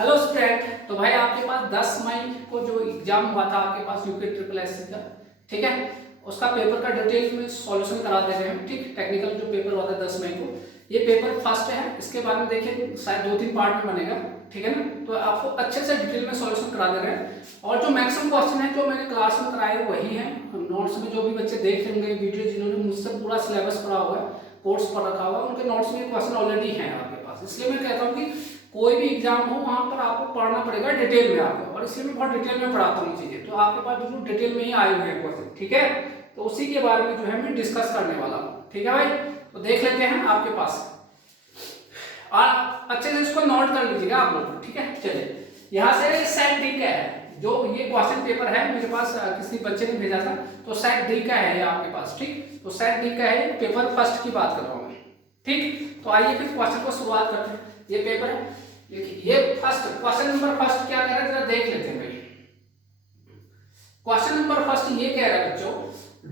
Hello student. तो भाई आपके पास 10 मई को जो एग्जाम हुआ था आपके पास यूके ट्रिपल एस का, ठीक है, उसका पेपर का डिटेल में सॉल्यूशन करा दे रहे हैं। ठीक, टेक्निकल जो पेपर हुआ था 10 मई को, ये पेपर फर्स्ट है। इसके बारे में देखिए, शायद 2-3 पार्ट में बनेगा, ठीक है ना। तो आपको अच्छे से डिटेल में सॉल्यूशन करा दे रहे हैं। और जो मैक्सिमम क्वेश्चन है जो मैंने क्लास में कराए वही है। नोट्स में जो भी बच्चे देख लेंगे वीडियो, जिन्होंने मुझसे पूरा सिलेबस पढ़ा हुआ है, कोर्स पर रखा हुआ है, उनके नोट्स में क्वेश्चन ऑलरेडी हैं आपके पास। इसलिए मैं कहता हूँ कि कोई भी एग्जाम हो वहां पर आपको पढ़ना पड़ेगा डिटेल में आपको, और इसलिए मैं बहुत डिटेल में पढ़ाता हूँ चीजें। तो आपके पास बिल्कुल डिटेल में ही आए हुए हैं क्वेश्चन, ठीक है। तो उसी के बारे में जो है मैं डिस्कस करने वाला हूँ, ठीक है भाई। तो देख लेते हैं आपके पास, और अच्छे से इसको नोट कर लीजिएगा आप लोग, ठीक है। चलिए, यहाँ से सेट डी का है जो ये क्वेश्चन पेपर है मेरे पास, किसी बच्चे ने भेजा था। तो सेट डी का है ये आपके पास, ठीक। तो सेट डी का है, पेपर फर्स्ट की बात कर रहा हूँ मैं, ठीक। तो आइए फिर क्वेश्चन को शुरुआत करते हैं। ये पेपर है, देखिए ये फर्स्ट क्वेश्चन नंबर फर्स्ट क्या कह रहा है जरा देख लेते हैं भाई। क्वेश्चन नंबर फर्स्ट ये कह रहा है बच्चों,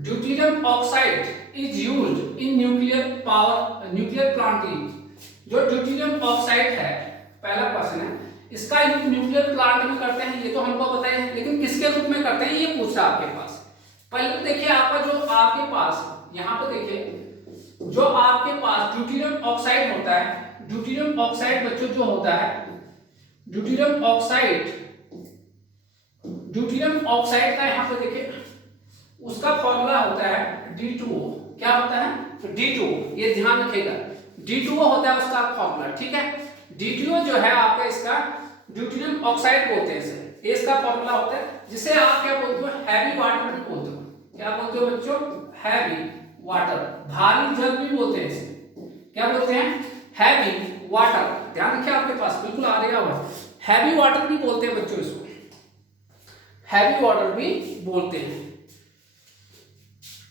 deuterium oxide is used in nuclear plant. जो ड्यूटेरियम ऑक्साइड है, पहला क्वेश्चन है, इसका यूज न्यूक्लियर प्लांट में करते हैं, ये तो हमको पता है, लेकिन किसके रूप में करते हैं ये पूछा आपके पास। पहले तो देखिए आपका जो आपके पास यहाँ पे देखिए, जो आपके पास ड्यूटेरियम ऑक्साइड होता है, ड्यूटेरियम ऑक्साइड बच्चों जो होता है, ड्यूटेरियम ऑक्साइड का यहाँ पे देखिए उसका फॉर्मूला होता है D2O। क्या होता है? D2O, ये ध्यान रखिएगा, D2O होता है उसका फॉर्मूला, ठीक है। D2O जो है आपका, इसका ड्यूटेरियम ऑक्साइड बोलते हैं इसे, ये इसका फॉर्मूला होता है, जिसे आप क्या बोलते हो, हैवी वाटर भी बोलते हो। क्या बोलते हो बच्चों? हैवी वाटर, भारी जल भी बोलते हैं इसे। क्या बोलते हैं? Heavy water. ध्यान रखिए, आपके पास बिल्कुल आ रहा होगा, हैवी वाटर भी बोलते हैं बच्चों इसको, हैवी वाटर भी बोलते हैं,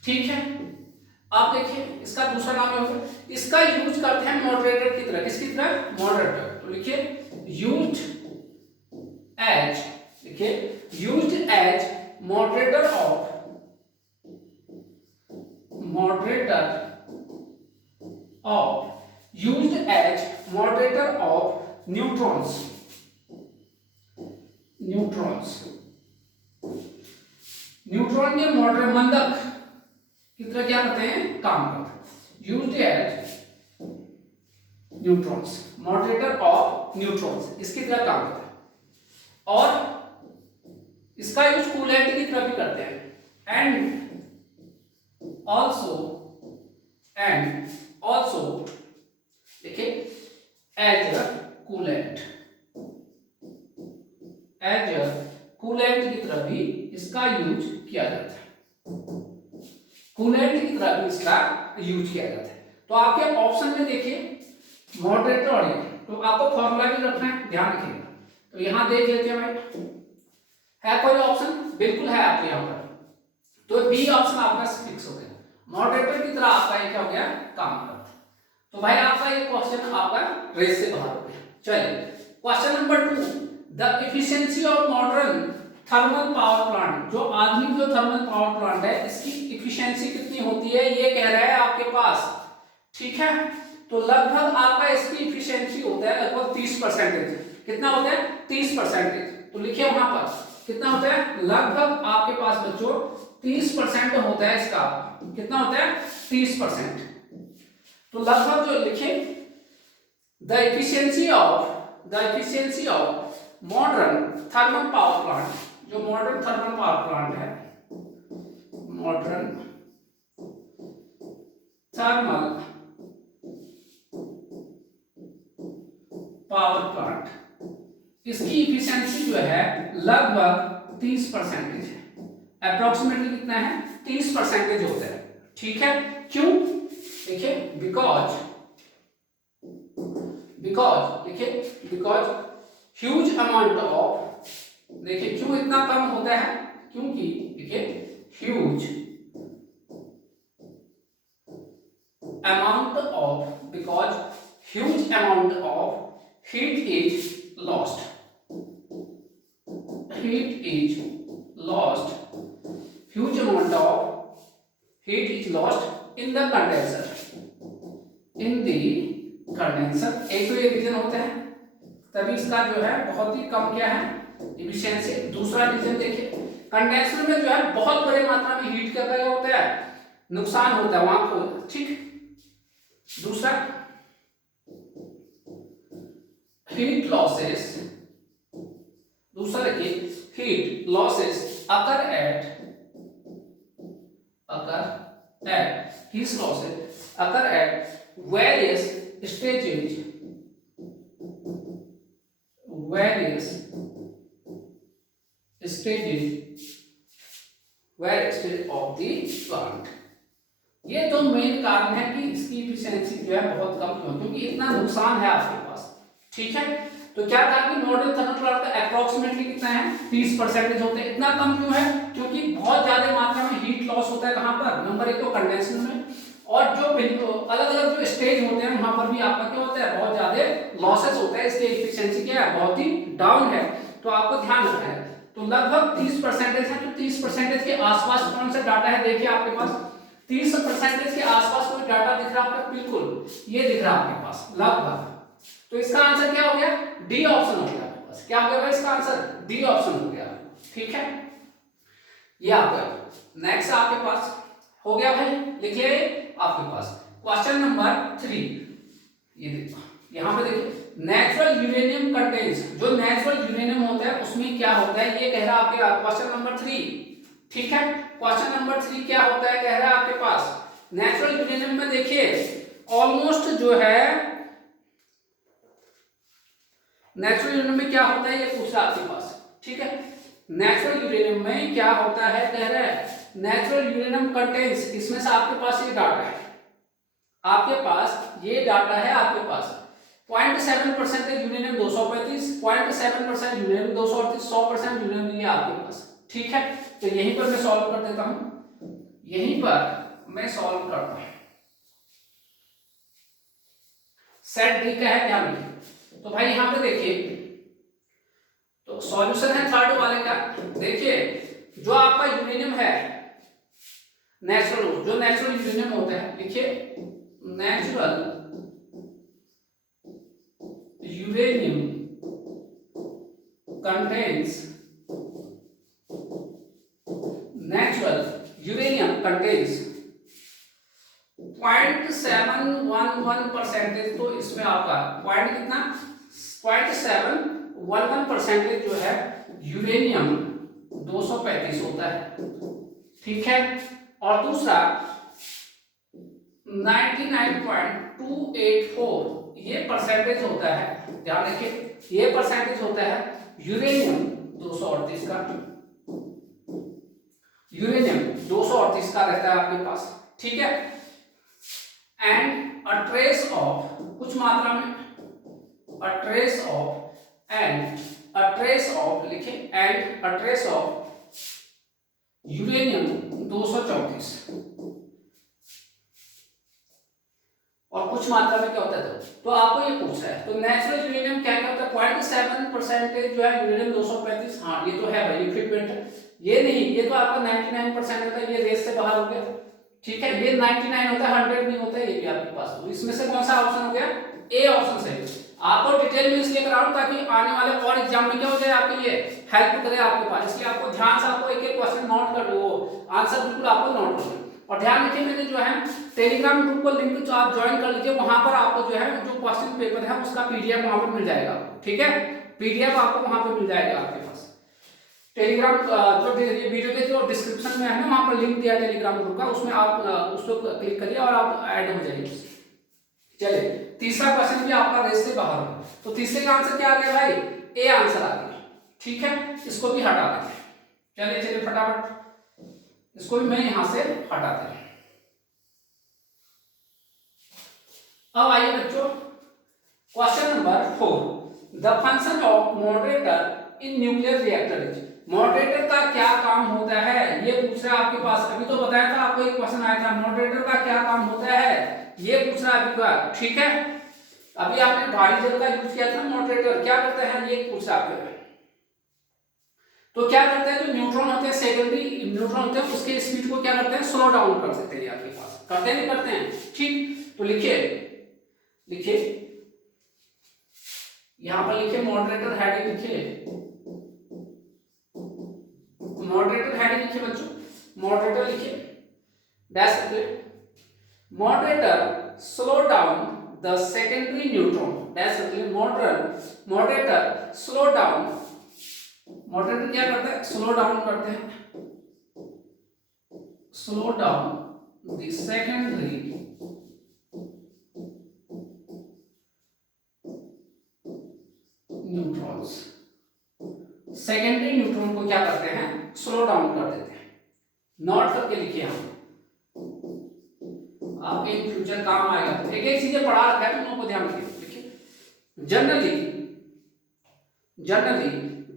ठीक है। आप देखिए इसका दूसरा नाम क्या होगा, इसका यूज करते हैं मॉडरेटर की तरह। किसकी तरह? मॉडरेटर। तो लिखिए यूज्ड एज, लिखिए used as moderator of used as moderator of neutrons neutron के मॉडरेटर मंदक की तरह क्या करते हैं, काम करते हैं। Used as neutrons, moderator of neutrons, इसकी तरह काम करते हैं। और इसका यूज कूलेंट की तरह भी करते हैं। एंड ऑल्सो देखिए एज अ कूलेंट की तरह भी इसका यूज किया जाता है, कूलेंट की तरह भी इसका यूज किया जाता है। तो आपके ऑप्शन में देखिए मॉडरेटर और ये, तो आपको फॉर्मूला भी रखना है, ध्यान रखिएगा। तो यहां देख लेते हैं भाई, है कोई ऑप्शन? बिल्कुल है आपके यहाँ पर। तो बी ऑप्शन आपका फिक्स हो गया, मॉडरेटर की तरह आपका ये क्या हो गया, काम करता है। तो भाई आपका ये क्वेश्चन आपका रेस से बाहर हो गया। चलिए question number 2, the efficiency of modern thermal power plant. जो आधुनिक जो थर्मल पावर प्लांट है, इसकी एफिशिएंसी कितनी होती है ये कह रहा है आपके पास, ठीक है। तो लगभग आपका इसकी एफिशिएंसी होता है लगभग 30%। कितना होता है? 30%। तो लिखिए वहां पर कितना होता है, लगभग आपके पास बच्चों 30% होता है इसका। कितना होता है? 30%। तो लगभग जो लिखे, the efficiency of modern thermal power plant, जो मॉडर्न थर्मल पावर प्लांट है, मॉडर्न थर्मल पावर प्लांट, इसकी एफिशिएंसी जो है लगभग 30% है। अप्रोक्सीमेटली कितना है? 30% होता है, ठीक है। क्यों? देखिए बिकॉज ह्यूज अमाउंट ऑफ, देखिए क्यों इतना कम होता है, क्योंकि देखिए huge amount of heat is lost huge amount of heat is lost in the condenser, एक तो ये रीजन होता है, तभी इसका जो है बहुत ही कम क्या है इफिशियंसी। दूसरा रीजन देखिए, कंडेंसर में जो है बहुत बड़े मात्रा में हीट का क्या होता है, नुकसान होता है वहां को, ठीक। दूसरा हीट लॉसेस, दूसरा देखिए heat losses occur at heat losses occur at various stages of the plant. ये तो मेन कारण है कि इसकी इफिशियंसी जो है बहुत कम क्यों, क्योंकि इतना नुकसान है आपके पास, ठीक है। तो क्या कहा कि मॉडर्न थर्मल प्लांट का अप्रोक्सीमेटली कितना है 30% होते हैं। इतना कम क्यों है, क्योंकि बहुत ज्यादा मात्रा में हीट लॉस होता है कहां पर, नंबर एक तो कंडेंसर में, और जो अलग अलग जो स्टेज होते हैं वहां पर भी आपका क्या होता है बहुत ज्यादा लॉसेस होता है, इसकी इफिशियंसी क्या है बहुत ही डाउन है। तो आपको ध्यान रखना है। तो लगभग 30% है, तो 30% के आसपास कौन सा डाटा है, देखिए आपके पास 30% के आसपास कोई डाटा दिख रहा है आपको, बिल्कुल ये दिख रहा है आपके पास लगभग। तो इसका आंसर क्या हो गया, डी ऑप्शन हो गया आपके पास। क्या हो गया भाई इसका आंसर, डी ऑप्शन हो गया, ठीक है। ये आपका नेक्स्ट आपके पास हो गया भाई, लिखिए आपके पास क्वेश्चन नंबर 3। ये देखो यहां पे देखिए, नेचुरल यूरेनियम कंटेन्स, जो नेचुरल यूरेनियम होता है उसमें क्या होता है, ये कह रहा है आपके क्वेश्चन नंबर 3, ठीक है। क्वेश्चन नंबर 3 क्या होता है, कह रहा है आपके पास नेचुरल यूरेनियम में देखिए ऑलमोस्ट जो है नेचुरल यूरेनियम में क्या होता है, ये पूछ रहा है आपके पास, ठीक है। नेचुरल यूरेनियम में क्या होता है, कह रहा है नेचुरल यूरेनियम कंटेन्स, इसमें से आपके पास ये डाटा है, आपके पास ये डाटा है आपके पास 0.7% यूरेनियम 235, 0.7% यूरेनियम 238, 100% यूरेनियम ये आपके पास, ठीक है। तो यहीं पर मैं सॉल्व कर देता हूं, यहीं पर मैं सॉल्व करता हूं। सेट डी का है, ध्यान रखिए। तो भाई यहां पे देखिए, तो सॉल्यूशन है थर्ड वाले का। देखिए जो आपका यूरेनियम है नेचुरल, जो नेचुरल यूरेनियम होता है, लिखिए natural uranium contains, natural uranium contains 0.711%, तो इसमें आपका पॉइंट कितना 0.711% जो है यूरेनियम 235 होता है, ठीक है। और दूसरा 99.284 ये परसेंटेज होता है, ध्यान रखिए ये परसेंटेज होता है यूरेनियम 238 का, यूरेनियम 238 का रहता है आपके पास, ठीक है। एंड अ ट्रेस ऑफ, कुछ मात्रा में a trace of, and a trace of, लिखे and a trace of uranium 234, और कुछ मात्रा में क्या होता है, तो आपको ये पूछा है। तो नेचुरल यूरेनियम क्या क्या होता है 0.7% जो है यूरेनियम 235, हाँ ये तो है भाई इक्विपमेंट, ये नहीं, ये तो आपका 99% होता है, ये रेस से बाहर हो गया, ठीक है। ये 99 होता है, 100 नहीं होता है, ये भी आपके पास। तो इसमें से कौन सा ऑप्शन हो गया, ए ऑप्शन सही। आपको डिटेल में इसलिए करा रहा हूं ताकि आने वाले और एग्जाम में क्या हो जाए आपके ये हेल्प करे आपके पास, इसलिए आपको ध्यान से आपको एक एक क्वेश्चन नोट कर लो, आंसर बिल्कुल आपको नोट कर लो। और ध्यान रखिए मैंने जो है टेलीग्राम ग्रुप को लिंक जो आप ज्वाइन कर लीजिए, वहां पर आपको जो है जो क्वेश्चन पेपर है उसका पीडीएफ वहां पर मिल जाएगा, ठीक है। पीडीएफ आपको वहां पर मिल जाएगा आपके पास। टेलीग्राम जो वीडियो के जो डिस्क्रिप्शन में है ना, वहां पर लिंक दिया है टेलीग्राम ग्रुप का, उसमें आप उसको क्लिक करिए और आप ऐड हो जाइए। चलिए तीसरा क्वेश्चन भी आपका रेस से बाहर है, तो तीसरे का आंसर क्या आ गया भाई, ए आंसर आ गया, ठीक है। इसको भी हटा देंगे, चलिए चलिए फटाफट इसको भी मैं यहां से हटा दें। अब आइए बच्चों question number 4, the function of moderator in nuclear reactor is, moderator का क्या काम होता है, ये पूछ रहा है आपके पास। अभी तो बताया था आपको, एक क्वेश्चन आया था मॉडरेटर का क्या काम होता है, ये पूछ रहा है अभी बार, ठीक है। अभी आपने भारी जल का यूज किया था, मॉडरेटर क्या करता है ये पूछ रहा है। तो क्या करते हैं, जो न्यूट्रॉन होते हैं सेकेंडरी न्यूट्रॉन होते हैं, उसके स्पीड को क्या करते हैं स्लो डाउन कर सकते हैं आपके पास, करते हैं नहीं करते हैं, ठीक। तो लिखिए लिखिए यहां पर लिखे मॉडरेटर हेडिंग लिखे, मॉडरेटर हेडिंग लिखे बच्चों, मॉडरेटर लिखे डैश करके, moderator slow down the secondary neutron dash करके, मॉडरेटर स्लो डाउन, मॉडरेटर क्या करता है, स्लो डाउन करते हैं, slow down the secondary neutrons, secondary neutron को क्या करते हैं, स्लो डाउन कर देते हैं। नोट करके लिखिए, हम आपके इन फ्यूचर काम आएगा। एक एक चीजें पढ़ा रखा है, तुम लोगों को ध्यान रखिए। देखिए जनरली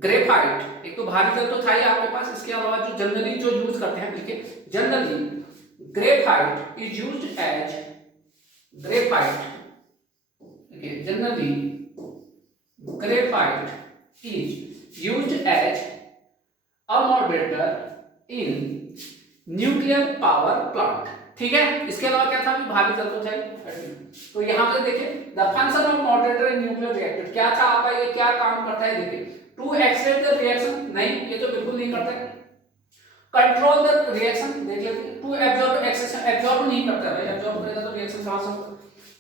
ग्रेफाइट, एक तो भारी जल तो था ही आपके पास, इसके अलावा जो जनरली जो यूज करते हैं, देखिए generally graphite is used as, graphite देखिए generally graphite is used as a moderator in nuclear power plant. ठीक है, इसके अलावा क्या था, भारी जल तो था। तो यहां पे देखिए the function of moderator in nuclear reactor, क्या था आपका, ये क्या काम करता है, देखिए टू एक्सेलरेट द रिएक्शन, नहीं ये तो बिल्कुल नहीं करता है। कंट्रोल द रिएक्शन, देख लेते, टू एब्जॉर्ब एक्सेस, एब्जॉर्ब नहीं करता है भाई, एब्जॉर्ब करेगा तो रिएक्शन समझ सकते।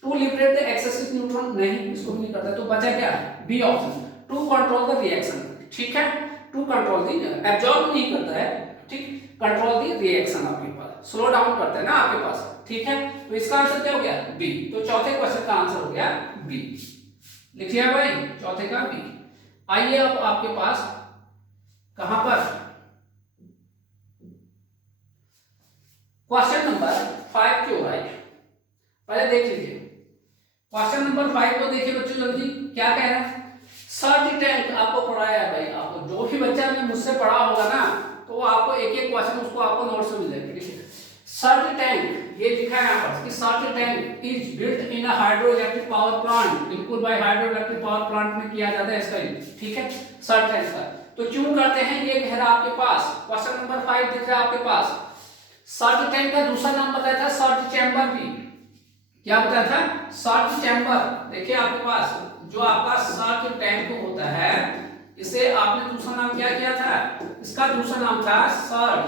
To liberate the excessive neutron, नहीं इसको भी नहीं करता है। तो बचा क्या, B option, to control the reaction. ठीक है, टू कंट्रोल द, एब्जॉर्ब नहीं करता है, ठीक, कंट्रोल द रिएक्शन आपके पास, स्लो डाउन करता है ना आपके पास। ठीक है, तो इसका आंसर क्या हो गया, बी। तो चौथे क्वेश्चन का आंसर हो गया बी, लिखिए भाई चौथे का बी। आइए अब आपके पास कहां पर, क्वेश्चन नंबर 5 की ओर आइए, पहले देख लीजिए क्वेश्चन नंबर 5 को। देखिए बच्चों जल्दी क्या कह रहा है, सर्च टैंक आपको पढ़ाया है भाई, आपको जो भी बच्चा ने मुझसे पढ़ा होगा ना, तो वो आपको एक एक क्वेश्चन उसको आपको नोट्स में मिल जाएगा। ठीक है, सर्च टैंक ये लिखा है यहाँ पर कि search tank is built in a hydro electric power plant, बिल्कुल भाई हाइड्रो इलेक्ट्रिक पावर प्लांट में किया जाता है इसका यूज। ठीक है, सर्च टैंक का तो क्यों करते हैं, ये कह रहा आपके पास, क्वेश्चन नंबर 5 दिख रहा है आपके पास। सर्च टैंक का दूसरा नाम बताया था सर्च चैम्बर भी, क्या बताया था, सर्च चैम्बर। देखिए आपके पास जो आपका सर्च टैंक होता है, इसे आपने दूसरा नाम क्या किया था, इसका दूसरा नाम था सर्च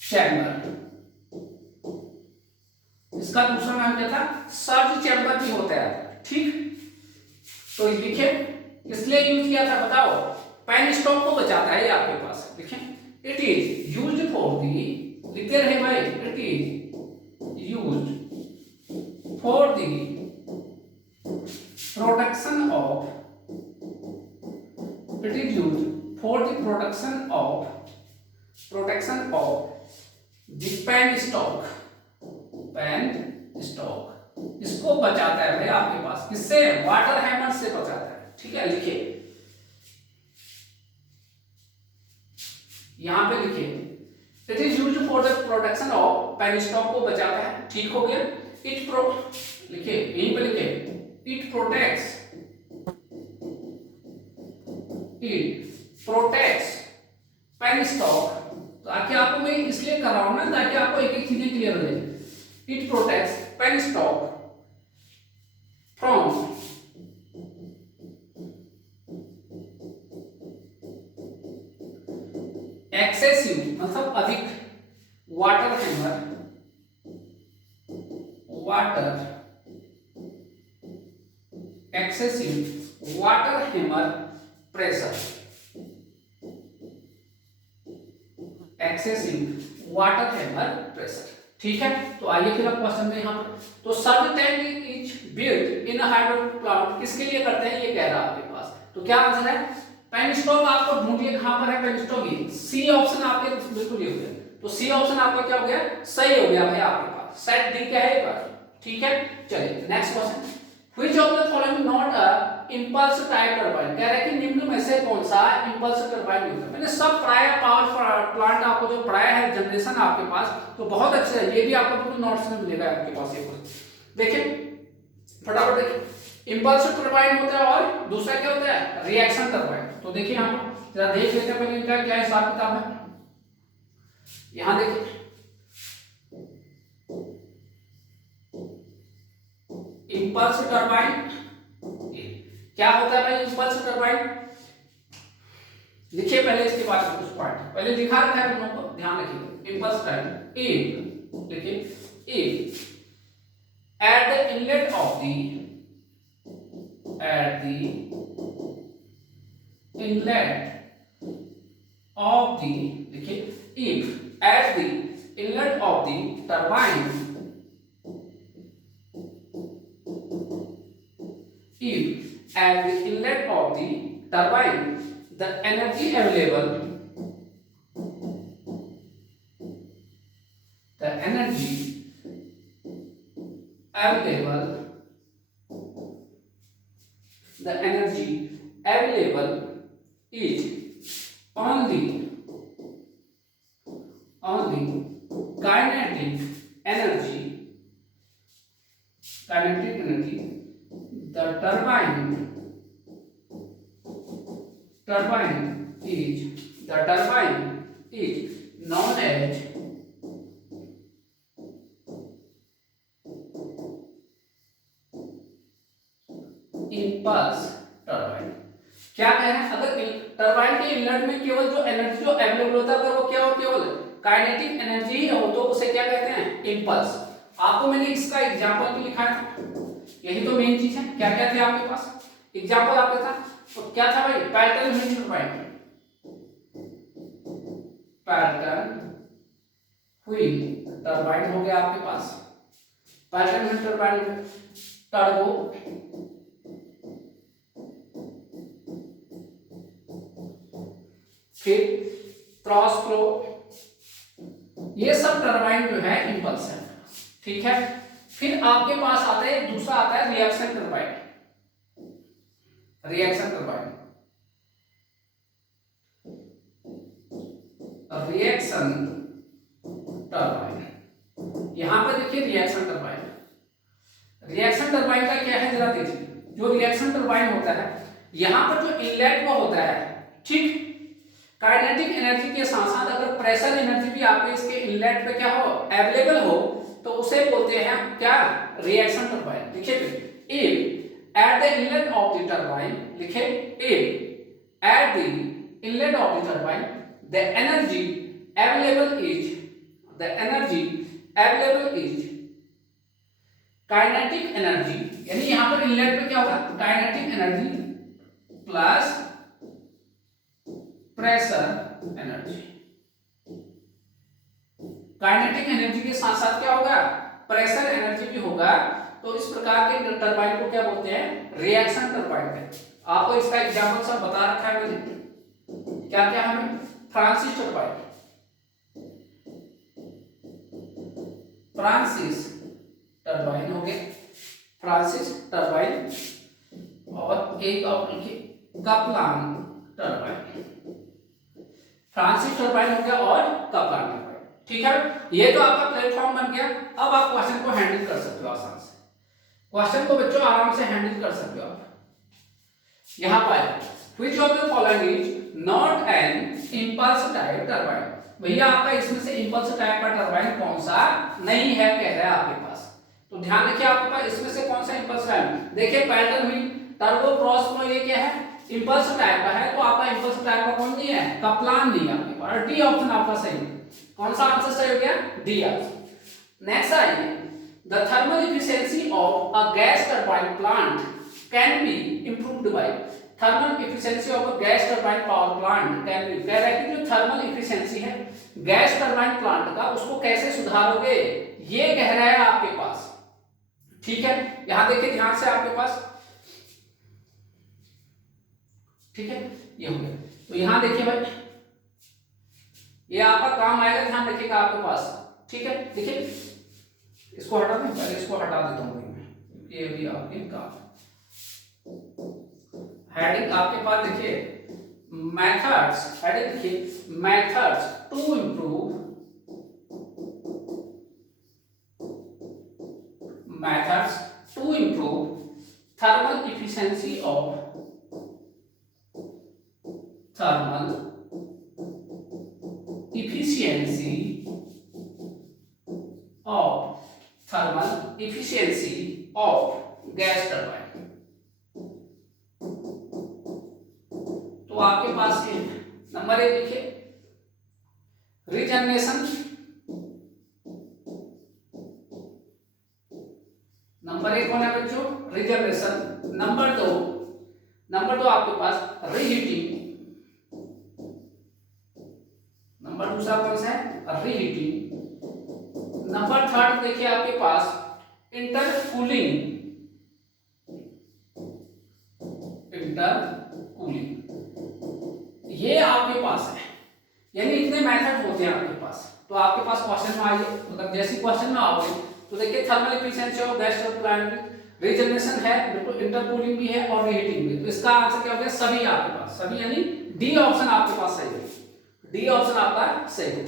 चैम्बर, इसका दूसरा नाम क्या था, सर्च चैम्बर भी होता है। ठीक, तो लिखे इसलिए यूज किया था, बताओ, पेन स्टॉक को बचाता है ये आपके पास। देखिए it is used for the, लिखते रहे भाई, it is used for the production of, it is used for the protection of the pen stock, इसको बचाता है भाई आपके पास, किससे, वाटर हैमर से बचाता है। ठीक है, लिखिए यहां पे लिखिए it is used for the protection of penstock को बचाता है। ठीक हो गया, लिखिए यहीं पे लिखिए, इट प्रोटेक्ट्स पेन स्टॉक। ताकि आपको मैं इसलिए कर रहा हूं ना, ताकि आपको एक एक चीजें क्लियर हो जाए। It protects penstock from excessive, मतलब अधिक, water excessive water hammer pressure, excessive water hammer pressure. ठीक है, तो आइए फिर अब क्वेश्चन में यहां पर, तो search tank is built in hydro plant, किसके लिए करते हैं ये कह रहा है आपके पास। तो क्या आंसर है, पेन स्टॉक आपको ढूंढिए कहां पर है पेन स्टॉक, ये सी ऑप्शन आपके बिल्कुल ये हो गया। तो सी ऑप्शन आपका क्या हो गया, सही हो गया भाई आपके पास, सेट डी क्या है बात। ठीक है, चलिए next question, which of the following not a impulse type turbine, कह रहा है कि निम्न में से कौन सा इंपल्स टरबाइन नहीं होता। मैंने सब प्राय पावर प्लांट आपको जो पढ़ाया है जनरेशन आपके पास, तो बहुत अच्छा है, ये भी आपको बिल्कुल नोट्स में मिलेगा आपके पास। ये देखिए फटाफट देखिए, इंपल्स टरबाइन होता है और दूसरा क्या होता है, रिएक्शन टरबाइन। तो देखिए यहां पर जरा देख लेते हैं पहले इनका क्या हिसाब किताब है। यहां देखिए इंपल्स टरबाइन, क्या होता है भाई इंपल्स टरबाइन? लिखिए पहले इसके बाद कुछ पॉइंट पहले दिखा रखा है तुम लोगों को, ध्यान रखिए। इंपल्स टरबाइन इफ, लिखिए if at the inlet of the at the inlet of the, देखिए if at the inlet of the turbine, if at the inlet of the turbine the energy available, the energy available, the energy available is only kinetic energy, the turbine is known as impulse turbine. क्या कह रहे हैं, अगर turbine के inlet में केवल जो energy जो अवेलेबल होता है अगर वो क्या हो, केवल काइनेटिक एनर्जी हो तो उसे क्या कहते हैं, इंपल्स। आपको मैंने इसका एग्जांपल भी लिखा है, यही तो मेन चीज है। क्या क्या थे आपके पास एग्जांपल आपके था, तो क्या था भाई, pattern wheel turbine, pattern wheel turbine हो गया आपके पास, पैटर्न व्हील टरबाइन, टर्बो, फिर क्रॉस फ्लो, ये सब टरबाइन जो है इंपल्स है, ठीक है। फिर आपके पास आता है दूसरा आता है reaction turbine, reaction turbine, reaction turbine. यहां पर देखिए रिएक्शन टरबाइन, रिएक्शन टरबाइन का क्या है जरा देखिए। जो रिएक्शन टरबाइन होता है यहां पर जो इनलेट वो होता है, ठीक, काइनेटिक एनर्जी के साथ साथ अगर प्रेशर एनर्जी भी आपके इसके इनलेट पे क्या हो, अवेलेबल हो, तो उसे बोलते हैं क्या, रिएक्शन टरबाइन। देखिए if at the inlet of the turbine, लिखे if at the inlet of the turbine the energy available is kinetic energy, यानी यहां पर इनलेट पे क्या होगा, kinetic energy plus pressure energy. Kinetic energy के साथ साथ क्या होगा, प्रेशर एनर्जी भी होगा। तो इस प्रकार के टरबाइन को क्या बोलते हैं, रिएक्शन टरबाइन कहते हैं। आपको इसका एग्जांपल सब बता रखा है मैंने, क्या क्या हमें, फ्रांसिस टरबाइन, फ्रांसिस टरबाइन हो गया, फ्रांसिस टरबाइन, और एक और लिखिए कपलान टरबाइन, फ्रांसिस टरबाइन हो गया और कपलान टरबाइन, ठीक है। ये तो आपका प्लेटफॉर्म बन गया। अब आप क्वेश्चन को हैंडल कर सकते हो आसान से, क्वेश्चन को बच्चों आराम से हैंडल कर सकते हो आप। यहां पर which of the following is not an impulse type turbine, भैया आपका इसमें से इंपल्स टाइप का टरबाइन कौन सा नहीं है कह रहा है आपके पास। तो ध्यान रखिए आपके पास इसमें से कौन सा इंपल्स टाइप, देखिए pattern wheel, turbo, cross flow, ये क्या है, इंपल्स टाइप का है। तो आपका इंपल्स टाइप का कौन नहीं है, कपलान नहीं है आपके पास। डी ऑप्शन आपका सही है। कौन सा आंसर सही हो गया, डी ऑप्शन। नेक्स्ट आइए, the thermal efficiency of a gas turbine plant can be improved by, thermal efficiency of a gas turbine power plant can be, कह रहा है कि जो थर्मल एफिशिएंसी है गैस टरबाइन प्लांट का उसको कैसे सुधारोगे, ये कह रहा है आपके पास, ठीक है। यहां देखिए ध्यान से आपके पास, ठीक है, ये हो गया। तो यहां देखिए भाई ये आपका काम आएगा, ध्यान रखिएगा आपके पास, ठीक है। देखिए इसको हटा दें, पहले इसको हटा देता हूं मैं, ये भी आपके काम हेडिंग आपके पास देखिए मेथड्स, हेडिंग देखिए methods to improve, methods to improve thermal efficiency of, thermal efficiency of gas turbine, आपके पास ये नंबर 1 लिखिए रीजनरेशन, नंबर 1 कौन है बच्चों? रीजनरेशन। नंबर 2 आपके पास रीहीटिंग, नंबर दूसरा कौन सा है? रीहीटिंग। नंबर 3 देखिए आपके पास इंटरकूलिंग, ये आपके पास है। यानी इतने मेथड होते हैं आपके पास। तो आपके पास क्वेश्चन में आइए, मतलब जैसे क्वेश्चन में आओगे तो देखिए थर्मल एफिशिएंसी ऑफ गैस और प्लांट, रीजनरेशन है, बिल्कुल इंटरकूलिंग भी है और रीहीटिंग भी। तो इसका आंसर क्या हो गया? सभी आपके पास, सभी यानी डी ऑप्शन आपके पास सही है, डी ऑप्शन आपका सही है।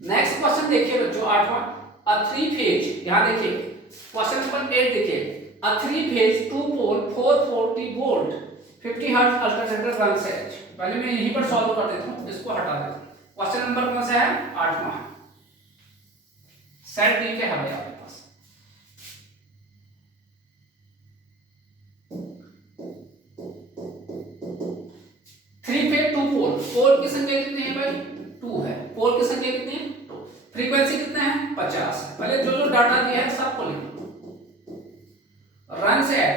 नेक्स्ट क्वेश्चन देखिए बच्चों 8वां, अ 3 फेज, यहां देखिए क्वेश्चन नंबर 8 देखिए, अ 3 फेज 2 पोल 440 volt 50 hertz alternator run set. पहले मैं यहीं पर सॉल्व कर देता हूं, इसको हटा देता हूं। क्वेश्चन नंबर कौन सा है? 8वां, सेट डी के हमें आपके पास। थ्री फेज 2 पोल, पोल की संख्या कितनी है भाई? 2 है। पोल की संख्या कितनी है? 2। फ्रीक्वेंसी कितना है? 50। पहले जो डाटा दिया है सबको लिखो। रन सेट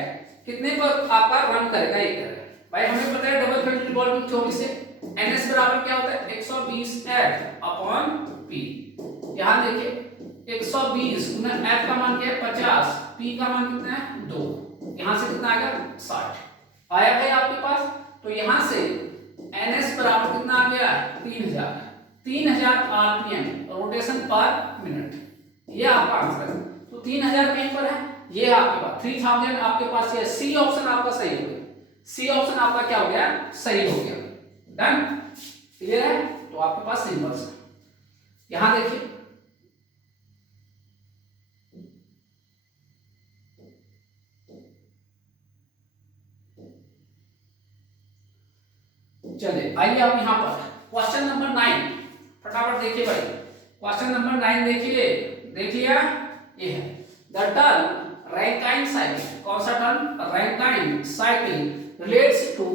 कितने पर आपका रन करेगा? ये करेगा भाई, हमें पता है डबल फील्ड रिवॉल्विंग थ्योरी से ns बराबर क्या होता है? 120 f अपॉन p। यहां देखिए 120 गुना f का मान क्या है? 50, p का मान कितना है? 2। यहां से कितना आएगा? 60 आया भाई आपके पास। तो यहां से ns बराबर कितना आ गया? 3000 आरपीएम, रोटेशन पर मिनट। ये आपका आंसर है। तो 3000 कहीं पर है, ये आपके पास 3000 आपके पास है। सी ऑप्शन आपका सही हो गया, सी ऑप्शन आपका क्या हो गया? सही हो गया। डन, क्लियर है? तो आपके पास सिंबल्स है। यहां देखिए चलिए आइए आप यहां पर क्वेश्चन नंबर 9 फटाफट देखिए भाई। क्वेश्चन नंबर 9 देखिए, देखिए ये है द टर्म रैंकाइन साइकिल। कौन सा term? Rankine cycle relates to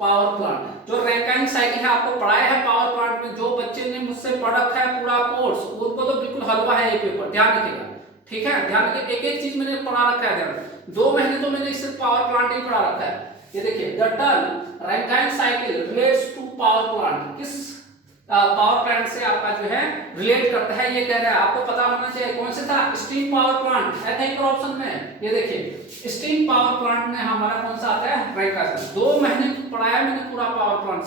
power plant. जो रैंकाइन साइकिल है आपको पढ़ाया है पावर प्लांट में, जो बच्चे ने मुझसे पढ़ रखा है पूरा कोर्स, उनको तो बिल्कुल हलवा है ये पेपर, ध्यान रखिएगा, ठीक है? ध्यान रखिए, एक एक चीज मैंने पढ़ा रखा है। ध्यान, 2 महीने तो मैंने सिर्फ पावर प्लांट ही पढ़ा रखा है। ये देखिए the term Rankine cycle relates to power plant, किस पावर प्लांट से आपका जो है रिलेट करता है, ये कह रहा है। आपको पता होना चाहिए कौन से था? स्टीम पावर प्लांट है कहीं पर ऑप्शन में। ये देखिए स्टीम पावर प्लांट में हमारा कौन सा आता है? रैंकाइन। 2 महीने पढ़ाया मैंने पूरा पावर प्लांट,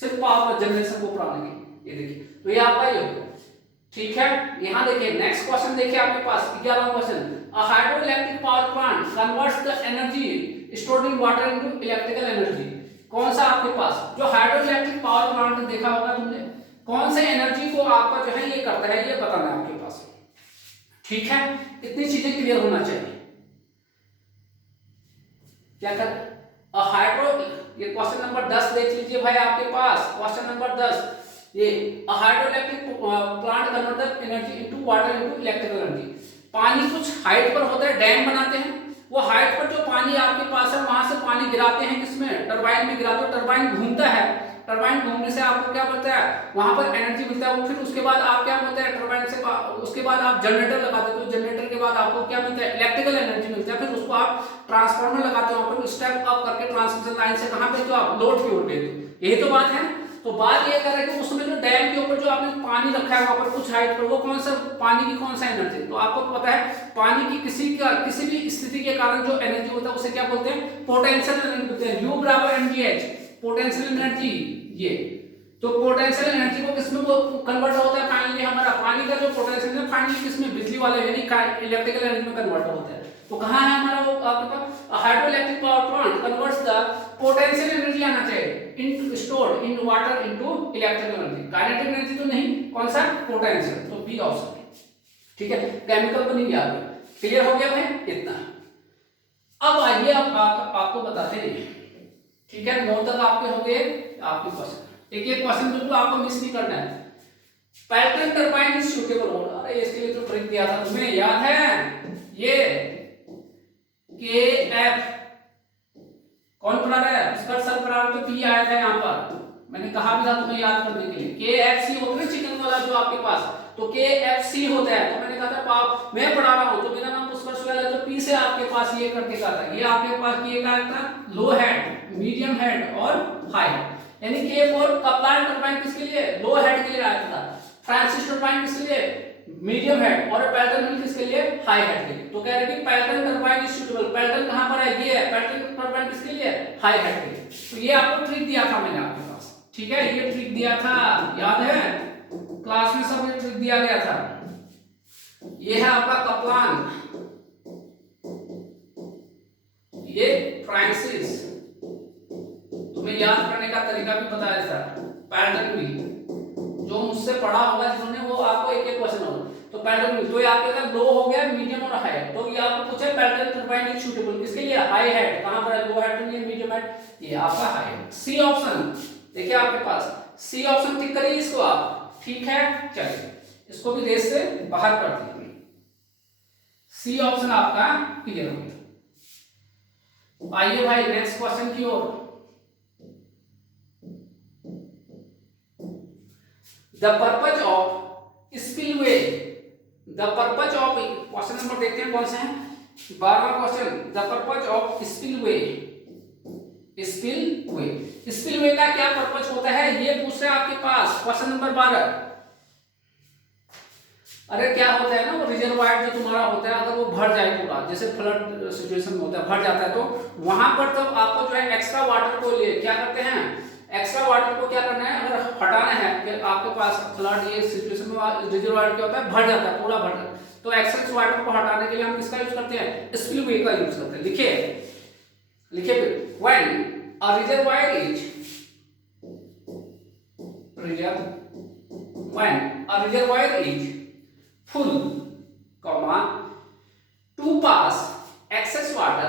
सिर्फ पावर जनरेशन को पढ़ाने की। ये देखिए, तो ये आपका ये होगा, ठीक है? यहां देखिए नेक्स्ट क्वेश्चन देखिए आपके पास 11वां question, a hydro electric power plant converts the energy stored in water into electrical energy. कौन सा आपके पास? जो हाइड्रो इलेक्ट्रिक पावर प्लांट देखा होगा तुमने, कौन से एनर्जी को आपका जो है ये करता है, ये बताना है आपके पास, ठीक है? इतनी चीजें क्लियर होना चाहिए। क्या कर अ हाइड्रो, ये क्वेश्चन नंबर 10 देख लीजिए भाई आपके पास। क्वेश्चन नंबर 10, ये a hydro electric plant convert the energy into water into electrical energy. पानी कुछ हाइट पर होता है, डैम बनाते हैं, वो हाइट पर जो पानी आपके पास है वहां से पानी गिराते हैं किसमें? टरबाइन में गिराते हो, टरबाइन घूमता है, टरबाइन घूमने से आपको क्या मिलता है? वहां पर एनर्जी मिलता है। वो फिर उसके बाद आप क्या बोलते हैं? टरबाइन से उसके बाद आप जनरेटर लगाते हो, तो जनरेटर के बाद आपको क्या मिलता है? इलेक्ट्रिकल एनर्जी मिलता है। फिर उसको आप ट्रांसफार्मर लगाते हो, वहां पर स्टेप अप करके ट्रांसमिशन लाइन से कहां पे? जो आप लोड की ओर भेजते हो। यही तो बात है। तो बात ये कर रहे हैं कि उसमें जो डैम के ऊपर जो आपने पानी रखा है वहां पर कुछ हाइट पर, वो कौन सा पानी की कौन सा एनर्जी? तो आपको पता है पानी की किसी भी स्थिति के कारण जो एनर्जी होता है उसे क्या बोलते हैं? पोटेंशियल एनर्जी बोलते हैं। U बराबर mgh, पोटेंशियल एनर्जी। ये तो पोटेंशियल एनर्जी को किसमें कन्वर्ट होता है? फाइनली हमारा पानी का जो पोटेंशियल है फाइनली किसमें? बिजली वाले यानी इलेक्ट्रिकल एनर्जी में कन्वर्ट होता है। तो कहां है हमारा वो आपके पास? Hydro electric power plant converts the potential energy आना चाहिए into stored in water into electrical energy. Kinetic energy तो नहीं, कौन सा? पोटेंशियल। तो बी ऑप्शन, ठीक है? केमिकल तो नहीं याद है। क्लियर हो गया भाई इतना? अब आइए आपको बताते हैं, ठीक है? 9 तक आपके हो गए आपके क्वेश्चन। एक एक क्वेश्चन बिल्कुल आपको मिस नहीं करना है। पैल्टन टरबाइन इज सूटेबल होल, अरे इसके लिए तो ट्रिक दिया था तुम्हें, याद है? ये KF कौन पढ़ा रहा है? इसका सर पढ़ा तो P आया था यहाँ पर, मैंने कहा भी था तुम्हें याद करने के लिए, KFC होता है ना चिकन वाला जो आपके पास, तो KFC होता है। तो मैंने कहा था पाप मैं पढ़ा रहा हूँ तो मेरा नाम पुष्कर सुयाल है, तो P से आपके पास ये करके कहा था, ये आपके पास ये का था लो हेड, मीडियम हेड और हाई हेड। यानी K फॉर कप्लान टरबाइन किसके लिए, लो हेड के लिए आया था, फ्रांसिस टरबाइन किसके लिए, मीडियम हेड, और पैल्टन व्हील किसके लिए, हाई हेड के लिए। तो कह रहे कि पैल्टन टरबाइन इज सूटेबल, पैल्टन कहां पर है, ये है, पैल्टन टरबाइन किसके लिए, हाई हेड के लिए। तो ये आपको ट्रिक दिया था मैंने आपके पास, ठीक है, ये ट्रिक दिया था, याद है क्लास में सब ये ट्रिक दिया गया था। ये है आपका कप्लान, ये फ्रांसिस, तुम्हें याद करने का तरीका भी बताया था, पैल्टन व्हील, जो मुझसे पढ़ा होगा जिन्होंने वो आपको एक एक क्वेश्चन होगा। तो पैल्टन व्हील, तो ये आपके पास लो हो गया, मीडियम और हाई, तो ये आपको पूछे पैल्टन टरबाइन इज सूटेबल किसके लिए, हाई हेड, कहां पर है, लो हेड तो नहीं, मीडियम हेड, ये आपका हाई हेड। सी ऑप्शन देखिए आपके पास, सी ऑप्शन टिक करिए इसको आप, ठीक है। चलिए इसको भी रेस से बाहर कर दीजिए, सी ऑप्शन आपका क्लियर हो गया। आइए भाई नेक्स्ट क्वेश्चन की ओर। The purpose of spillway, the purpose of, question number देखते हैं कौन से हैं, 12वां question, the purpose of spillway, spillway, spillway का क्या पर्पज होता है, ये पूछ रहे हैं आपके पास, क्वेश्चन नंबर 12। अरे क्या होता है ना, वो रिजर्वायर जो तुम्हारा होता है, अगर वो भर जाए पूरा, जैसे फ्लड सिचुएशन में होता है, भर जाता है, तो वहां पर तब आपको जो है एक्स्ट्रा वाटर को लिए क्या करते हैं, एक्स्ट्रा वाटर को क्या करना है, अगर हटाना है कि आपके पास फ्लड ये सिचुएशन में रिजर्वायर क्या होता है, भर जाता है, पूरा भर जाता है, तो एक्सेस वाटर को हटाने के लिए हम किसका यूज करते हैं, स्पिलवे का यूज करते हैं। लिखिए लिखिए फिर, when a reservoir is, when a reservoir is full, comma, to pass excess water,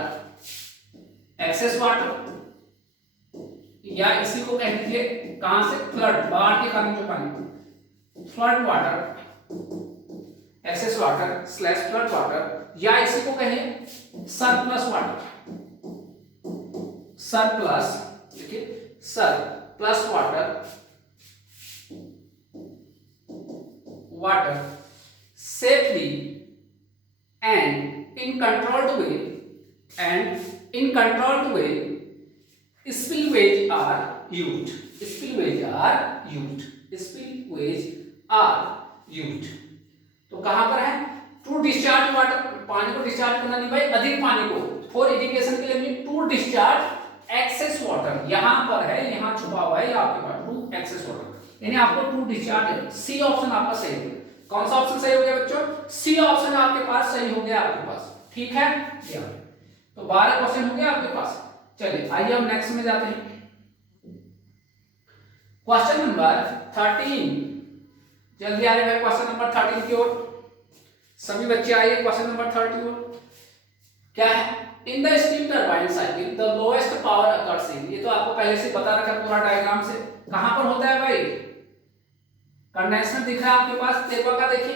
excess water, या इसी को कह दीजिए कहां से, फ्लड, बाढ़ के कारण जो पानी, flood water, excess water slash flood water, या इसी को कहिए सरप्लस वाटर, सरप्लस, देखिए surplus water, water safely and in controlled way, and in controlled way spillways are used, spillways are used, spillways are used। तो कहां पर है, to discharge water, पानी को डिस्चार्ज करना नहीं भाई, अधिक पानी को, फॉर इरिगेशन के लिए भी, टू डिस्चार्ज एक्सेस वाटर, यहां पर है, यहां छुपा हुआ है आपके पास, टू एक्सेस वाटर, यानी आपको टू डिस्चार्ज, सी ऑप्शन आपका सही है। कौन सा ऑप्शन सही हो गया बच्चों, सी ऑप्शन आपके पास सही हो गया आपके पास, ठीक है। तो 12 क्वेश्चन हो गया आपके पास। चलिए आइए हम नेक्स्ट में जाते हैं, क्वेश्चन नंबर 13, जल्दी आ रहे हैं क्वेश्चन नंबर 13 की ओर, सभी बच्चे आइए क्वेश्चन नंबर 13 की ओर। क्या है, in the steam turbine cycle the lowest power occurs in, ये तो आपको पहले से बता रखा है पूरा डायग्राम से, कहां पर होता है भाई, कंडेंसर दिख रहा है आपके पास, पेपर का देखिए,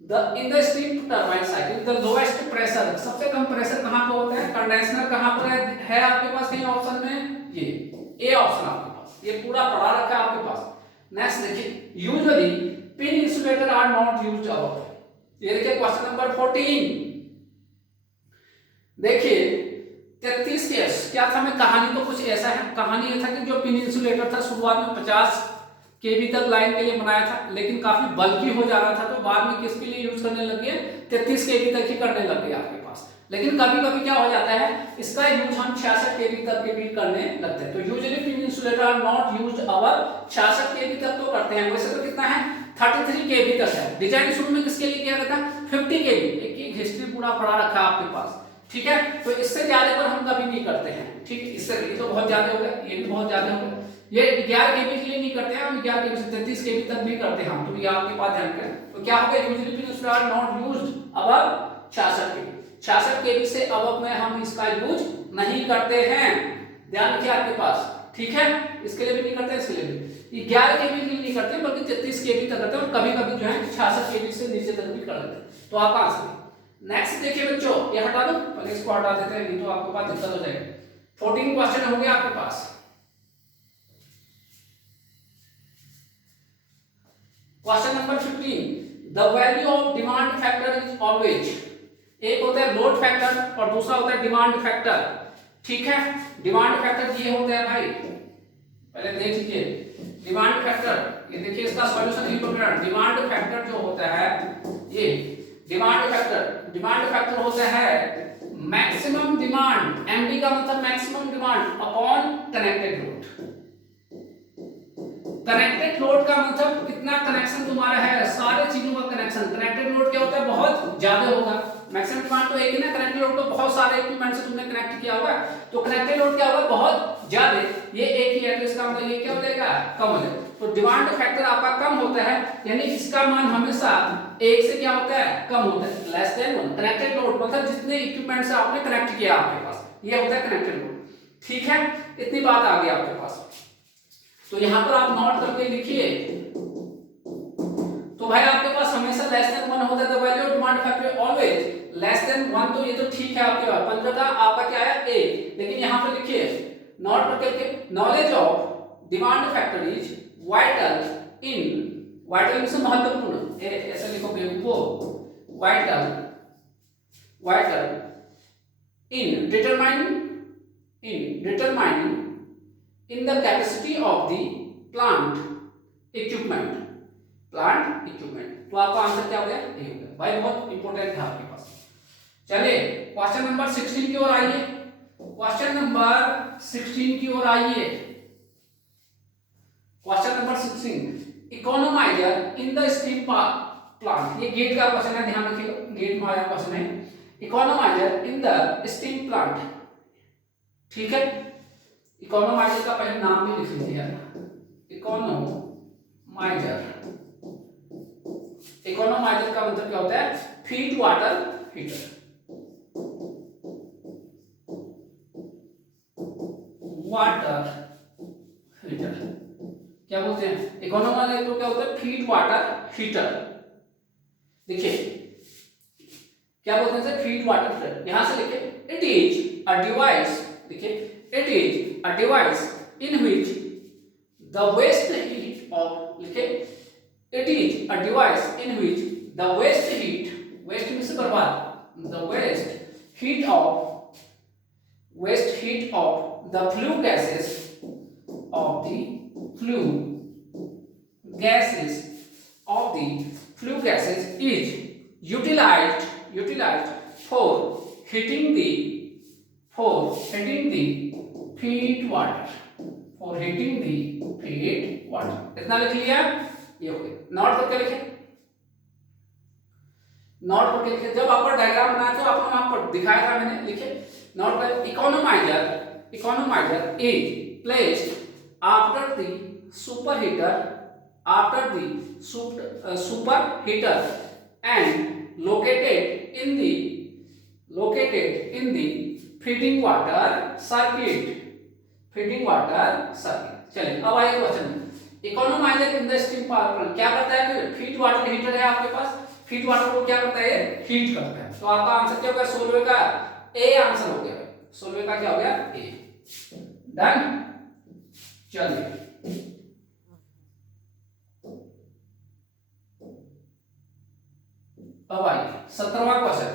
the in the steam turbine cycle the lowest pressure, सबसे कम प्रेशर कहां पर होता है, कंडेंसर कहां पर है आपके पास कहीं ऑप्शन में, ये ए ऑप्शन आपके पास, ये पूरा पढ़ा रखा है आपके पास। नेक्स्ट देखिए, usually pin insulator are not used above, ये देखिए क्वेश्चन नंबर 14, देखिए 33 केस, क्या था, मैं कहानी तो कुछ ऐसा है, कहानी ये था कि जो पिन इंसुलेटर था शुरुआत में 50 केवी तक लाइन के लिए बनाया था, लेकिन काफी बल्कि हो जा रहा था, तो बाद में किसके लिए यूज करने लगे, 33 केवी तक ही करने लग गए आपके पास। लेकिन कभी कभी क्या हो जाता है, इसका यूज हम 66 केवी तक के भी करने लगते हैं, तो usually pin insulator are not used over 66 KV तक तो करते हैं, वैसे तो कितना है 33 केवी तक है, डिजाइन शुरू में किसके लिए किया गया था 50 केवी, एक हिस्ट्री पूरा पढ़ा रखा है आपके पास, ठीक है। तो इससे ज्यादा पर हम कभी नहीं करते हैं, ठीक है, इससे ये तो बहुत ज्यादा हो गया, ये भी बहुत ज्यादा हो गया, ये 11 केवी के लिए नहीं करते हैं हम, 11 केवी से 33 केवी तक भी करते हैं हम, तो ये आपके पास ध्यान करें। तो क्या होगा, usually pin insulator are not used above 66 KV, 66 KV से अबव में हम इसका यूज नहीं करते हैं, ध्यान रखिए आपके पास, ठीक है, इसके लिए भी नहीं करते, इसके लिए भी, ये 11 केवी के लिए नहीं करते बल्कि 33 केवी तक करते हैं, और कभी कभी जो है 66 केवी से नीचे तक भी कर लेते हैं। तो आपका आंसर नेक्स्ट देखिए बच्चों, ये हटा दो, पहले इसको हटा देते हैं, नहीं तो आपके पास दिक्कत हो जाएगी। 14 क्वेश्चन हो गया आपके पास, question number 15, the value of demand factor is always, एक होता है लोड फैक्टर और दूसरा होता है डिमांड फैक्टर। ठीक है, डिमांड फैक्टर ये होता है भाई, पहले देख लीजिए डिमांड फैक्टर, ये देखिए इसका सॉल्यूशन इंपॉर्टेंट। डिमांड फैक्टर जो होता है, ये डिमांड फैक्टर होता है मैक्सिमम डिमांड, एमडी का मतलब maximum demand upon connected load. Connected load का मतलब कितना कनेक्शन तुम्हारा है, सारे चीजों का कनेक्शन। कनेक्टेड लोड क्या होता है, बहुत ज्यादा होगा। मैक्सिमम डिमांड तो एक ही ना, कनेक्टेड लोड तो बहुत सारे इक्विपमेंट से तुमने कनेक्ट किया होगा, तो कनेक्टेड लोड क्या होगा, बहुत ज्यादा। ये एक ही है तो इसका मतलब ये क्या हो जाएगा, कम हो जाएगा। तो डिमांड फैक्टर आपका कम होता है, यानी इसका मान हमेशा एक से क्या होता है, कम होता है, लेस देन 1। कनेक्टेड लोड मतलब जितने इक्विपमेंट से आपने कनेक्ट किया आपके पास, ये होता है कनेक्टेड लोड। ठीक है, इतनी बात आ गई आपके पास। तो यहां पर आप नोट करके लिखिए। तो भाई आपके पास हमेशा लेस देन 1 होता है, the value of demand factor always less than 1, तो ये तो ठीक है आपके पास। 15 का आपका क्या आया, ए। लेकिन यहां पर लिखिए नोट करके, knowledge of demand factor is vital in, vital means महत्वपूर्ण, ऐसे लिखोगे वो, vital in determining in the capacity of the plant equipment। तो आपका आंसर क्या हो गया, ये हो गया भाई, बहुत इंपॉर्टेंट है आपके पास। चलिए क्वेश्चन नंबर 16 की ओर आइए। क्वेश्चन नंबर 16 की ओर आइए। Question number 16, economiser in the stem plant, ये गेट का क्वेश्चन है, ध्यान रखिएगा, गेट में आया क्वेश्चन है। Economiser in the stem plant, ठीक है। इकोनोमाइजर का पहले नाम भी लिख लीजिए यार, इकोनोमाइजर का मतलब क्या होता है, फीड वाटर हीटर। क्या बोलते हैं, इकोनोमाइजर को क्या होता है, फीड वाटर हीटर। देखिए क्या बोलते हैं, फीड वाटर हीटर। यहां से लिखे, इट इज अ डिवाइस, देखिए it is a device in which the waste heat of, लिखे, it is a device in which the waste heat, waste means बर्बाद, the waste heat of the flue gases is utilized for heating the feed water, इतना लिख लिया, ये हो गया। Note करके लिखे, जब आपको डायग्राम बनाया तो आपको वहां पर दिखाया था मैंने, लिखे नोट कर। Economiser is placed after the super heater and located in the feeding water circuit. चलिए अब आइए question, economiser in the steam power plant क्या करता है, फिर फीड वाटर हीटर है आपके पास, फीड वाटर को क्या करता है, हीट करता है। तो आपका आंसर क्या होगा, 16 का ए आंसर हो गया, 16 का क्या हो गया, ए। डन। चलिए अब आइए 17वां क्वेश्चन।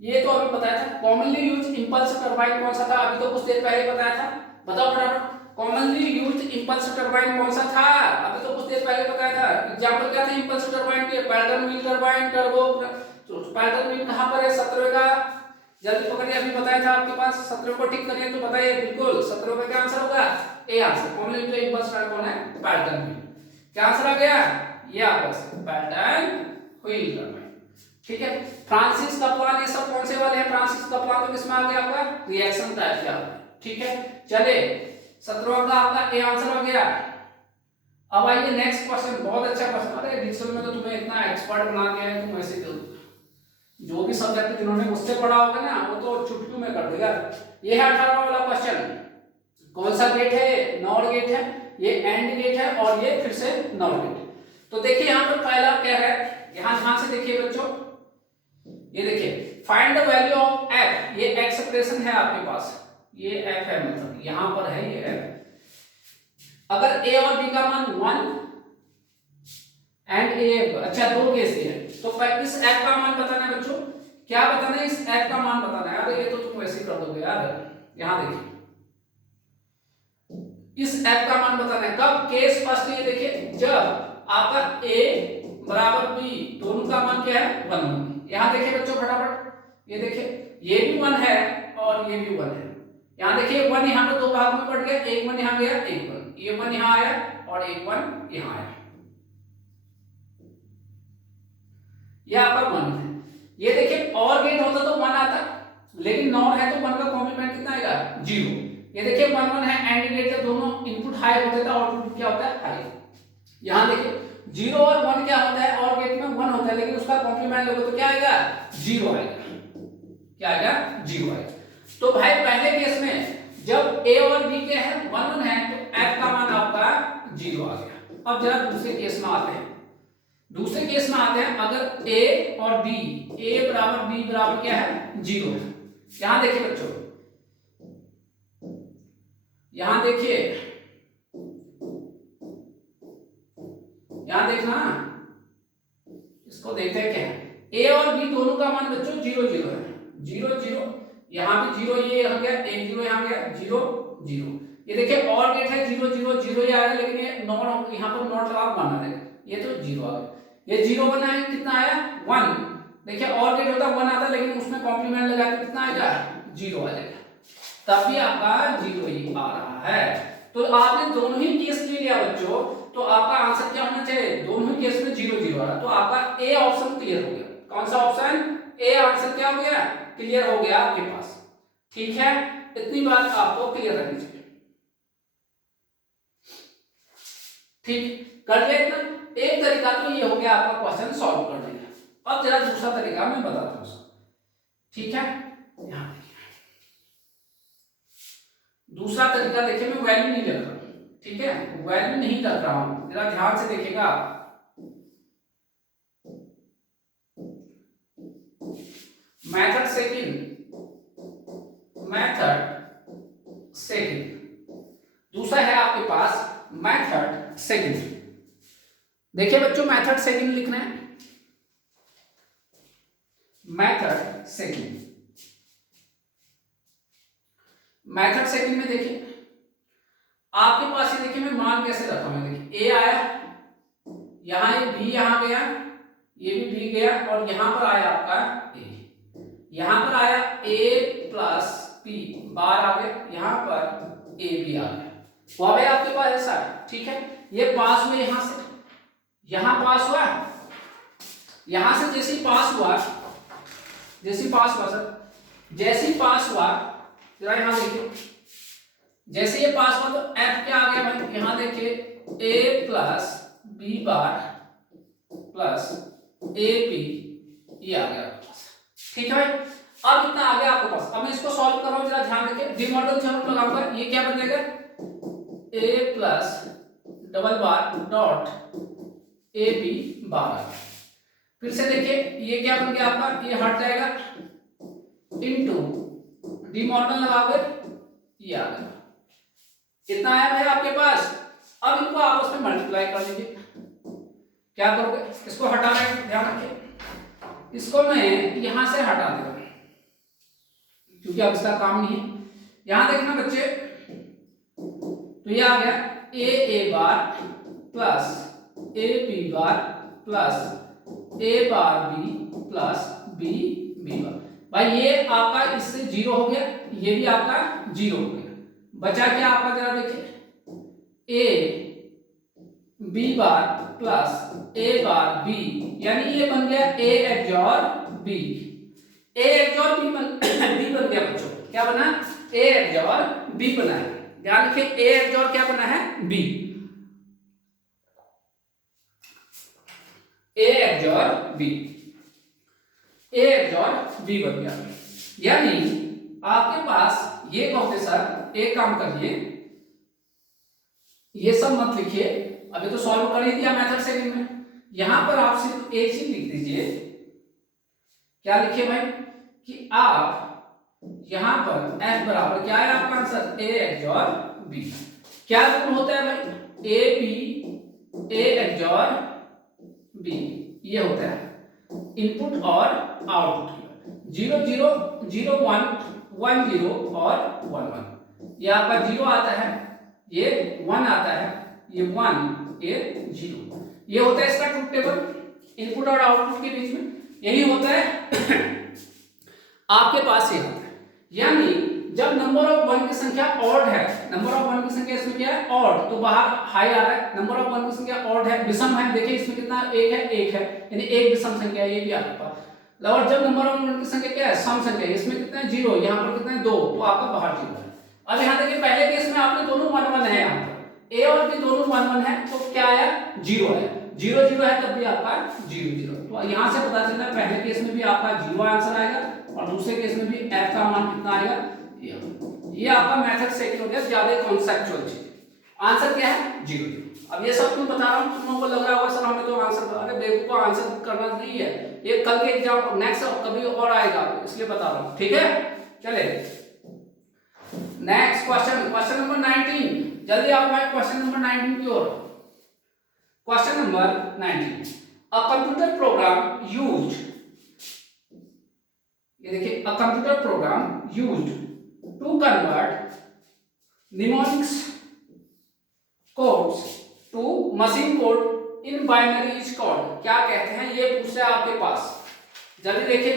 ये तो अभी बताया था, कॉमनली यूज इंपल्स टरबाइन कौन सा था, अभी तो कुछ देर पहले बताया था, बताओ फटाफट। कॉमनली यूज्ड इंपल्स टरबाइन कौन सा था, अभी तो कुछ देर पहले बताया था। एग्जांपल क्या थे इंपल्स टरबाइन के, पैल्टन व्हील टरबाइन, टर्बो। तो पैल्टन व्हील कहां पर है, 17 का, जल्दी पकड़िए, अभी बताया था आपके पास, 17 को टिक करिए तो बताइए बिल्कुल 17 का क्या आंसर होगा, A answer. Commonly used impulse turbine कौन है, पैल्टन व्हील। क्या आंसर आ गया, ये आपका पैल्टन व्हील टरबाइन। ठीक है, फ्रांसिस कप्लान, ये सब कौन से वाले हैं, फ्रांसिस कप्लान तो किसमें आ गया आपका, रिएक्शन टाइप का। ठीक है, चलिए 17वां का आपका ए आंसर हो गया। अब आइए नेक्स्ट क्वेश्चन, बहुत अच्छा क्वेश्चन। अरे डिक्शनरी में तो तुम्हें इतना एक्सपर्ट बना दिया है, तुम ऐसे तो जो भी सब्जेक्ट जिन्होंने मुझसे पढ़ा होगा ना वो तो चुटकियों में कर देगा। ये है 18वां वाला क्वेश्चन, कौन सा गेट है, नॉर गेट है, ये एंड गेट है और ये फिर से नॉर गेट। तो देखिए यहाँ पर पहला क्या है, यहाँ ध्यान से देखिए बच्चों, ये देखिए find the value of f, ये एक्सप्रेशन है आपके पास, ये f है, मतलब यहां पर है ये f। अगर a और b का मान 1 एंड ए। अच्छा, दो केस है, तो इस f का मान बताना है बच्चों। क्या बताना है? इस f का मान बताना है। अरे ये तो तुम वैसे ही कर दोगे यार। यहां देखिए, इस f का मान बताना है। कब? केस फर्स्ट ये देखिए, जब आपका a बराबर b, दोनों का मान क्या है? 1। यहां देखिए बच्चों फटाफट, ये देखिए ये भी 1 है और ये भी 1 है। यहां देखिए 1 यहां पर दो भाग में बढ़ गया, एक 1 यहां गया, एक 1, ये 1 यहां आया और एक 1 यहां आया। ये आपका 1 है। ये देखिए और गेट होता तो 1 आता, लेकिन नॉर है तो 1 का कॉम्प्लीमेंट कितना आएगा? 0। ये देखिए 1 1 है, एंड गेट जब दोनों इनपुट हाई होते हैं आउटपुट क्या होता है? हाई। यहां देखिए 0 और 1 क्या होता है? और गेट में 1 होता है, लेकिन उसका कॉम्प्लीमेंट लोगे तो क्या आएगा? 0 आएगा। क्या आएगा? 0 आएगा। तो भाई पहले केस में जब a और b के हैं 1 1 है, तो f का मान आपका 0 आ गया। अब जरा दूसरे केस में आते हैं। दूसरे केस में आते हैं, अगर a और b, a बराबर b बराबर क्या है? 0 है। यहां देखिए बच्चों, यहां देखिए, यहां देखना, इसको देखते हैं क्या है। a और b दोनों का मान बच्चों 0 0 है। 0 0, यहां भी 0, ये आ गया, एक 0 यहां गया, 0 0। ये देखिए और गेट है 0 0 0 ये आया, लेकिन ये नॉट, यहां पर नॉट लगा माना है, ये तो 0 आ गया। ये 0 बना है, कितना आया? 1। देखिए और गेट होता 1 आता, लेकिन उसमें कॉम्प्लीमेंट लगा के कितना आएगा? 0 आ जाएगा। तब भी आपका 0 ही आ रहा है। तो आपने दोनों ही केस ले लिया बच्चों, तो आपका आंसर क्या होना चाहिए? दोनों ही केस में 0 0 आ रहा, तो आपका ए ऑप्शन क्लियर हो गया। कौन सा ऑप्शन? ए आंसर क्या हो गया? क्लियर हो गया आपके पास। ठीक है, इतनी बात आपको क्लियर रखनी चाहिए। ठीक, कर लिया इतना। एक तरीका तो ये हो गया आपका क्वेश्चन सॉल्व करने का। अब जरा दूसरा तरीका मैं बताता हूं। ठीक है, यहां देखिए दूसरा तरीका, देखिए मैं वैल्यू नहीं लिख रहा हूं। ठीक है, वैल्यू नहीं रख रहा हूं, जरा ध्यान से देखिएगा। मेथड सेकंड, मेथड सेकंड, दूसरा है आपके पास मेथड सेकंड। देखिए बच्चों, मेथड सेकंड लिखना है। मेथड सेकंड, मेथड सेकंड में देखिए आपके पास, ये देखिए मैं मान कैसे रखा हूं। देखिए a आया, यहां ये b यहां गया, ये भी b गया, और यहां पर आया आपका a, यहां पर आया a प्लस b बार आ गया, यहां पर a भी आ गया। वो भाई आपके पास ऐसा है। ठीक है, ये पास में यहां से यहां पास हुआ, यहां से जैसे ही पास हुआ, जैसे ही पास हुआ सर, जैसे ही पास हुआ, जरा यहां देखिए, जैसे ये पास हुआ तो f क्या आ गया भाई? यहां देखिए a plus b bar plus a b, ये आ गया आपके पास। ठीक है भाई, अब इतना आ गया आपके पास। अब मैं इसको सॉल्व कर रहा हूं, जरा ध्यान रखिए। डी मॉडल थ्योरम लगाऊंगा, ये क्या बन जाएगा? a plus double bar dot A B bar. फिर से देखिए ये क्या बन गया आपका? ये हट जाएगा, इनटू डी मॉर्गन लगाओगे, ये आ गया। कितना आया भाई आपके पास? अब इनको आपस में मल्टीप्लाई कर लीजिए। क्या करोगे? इसको हटाना है, ध्यान रखिए। इसको मैं यहां से हटा दूंगा क्योंकि अब इसका काम नहीं है। यहां देखना बच्चे, तो ये आ गया A bar plus A B bar plus A bar B plus B B bar. भाई ये आपका इससे 0 हो गया, ये भी आपका 0 हो गया। बचा क्या आपका? जरा देखिए A B bar plus A bar B, यानी ये बन गया A XOR B. A XOR B बन गया बच्चों। क्या बना? ए एक्सॉर बी बना है। ध्यान रखिए, ए एक्सॉर क्या बना है? B. A XOR B, A XOR B बन गया। यानी आपके पास ये कहोगे सर एक काम करिए, ये सब मत लिखिए, अभी तो सॉल्व कर ही दिया मेथड सेकंड में। यहां पर आप सिर्फ एक चीज लिख दीजिए। क्या लिखिए भाई? कि आप यहां पर f बराबर क्या है आपका आंसर? a XOR b। क्या रूल होता है भाई? a b a XOR B, ये होता है इनपुट और आउटपुट की। 0 0 0 1 1 0 और 1 1, ये आपका 0 आता है, ये 1 आता है, ये 1 ये 0, ये होता है इसका ट्रुथ टेबल इनपुट और आउटपुट के बीच में। यही होता है आपके पास ये होता है, यानी जब नंबर ऑफ 1 की संख्या ऑड है, नंबर ऑफ 1 की संख्या इसमें क्या है ऑड, तो बाहर हाई आ रहा है। नंबर ऑफ 1 की संख्या ऑड है, विषम है, देखिए इसमें कितना एक है, एक है, यानी एक विषम संख्या है, ये भी आपके पास। और जब नंबर ऑफ 1 की संख्या क्या है सम संख्या है, इसमें कितना है 0, यहाँ पर कितना है 2, तो आपका बाहर 0 है। अब यहाँ देखिए पहले केस में आपने दोनों 1 1 है, यहाँ पर ए और बी दोनों 1 1 है, तो क्या आया 0 है, 0 0 है, तब भी आपका 0 0। तो यहाँ से पता चलता है पहले केस में भी आपका 0 आंसर आएगा और दूसरे केस में भी f का मान कितना आएगा, ये आपका मेथड सेकंड हो गया, ज्यादा कॉन्सेप्चुअल चीज। आंसर क्या है 0 0। अब ये सब तुम बता रहा हूँ, तुम लोगों को लग रहा होगा सर हमें तो आंसर, अरे बेवकूफ आंसर करना नहीं है, ये कल के एग्जाम नेक्स्ट कभी और आएगा, इसलिए बता रहा हूँ, ठीक है। चले नेक्स्ट क्वेश्चन, क्वेश्चन नंबर 19, जल्दी आप मैं क्वेश्चन नंबर 19 की ओर। Question number 19, a computer program used, ये देखिए a computer program used to convert mnemonics codes to machine code in binary is called, क्या कहते हैं ये पूछ रहा है आपके पास, जल्दी देखिए।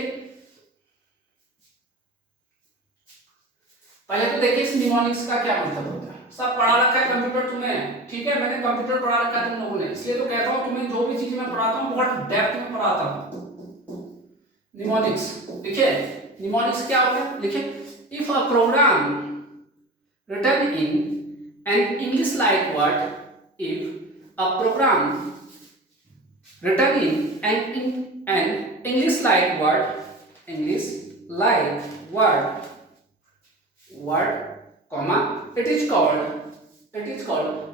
पहले तो देखिए इस निमोनिक्स का क्या मतलब होता है, सब पढ़ा रखा है कंप्यूटर तुम्हें, ठीक है, मैंने कंप्यूटर पढ़ा रखा है तुम लोगों ने, इसलिए तो कहता हूं तुम्हें जो भी चीज मैं पढ़ाता हूं बहुत डेप्थ में पढ़ाता हूं। निमोनिक्स देखिए, निमोनिक्स क्या होता है, लिखिए if a program written in an English like word, if a program written in an English like word comma it is called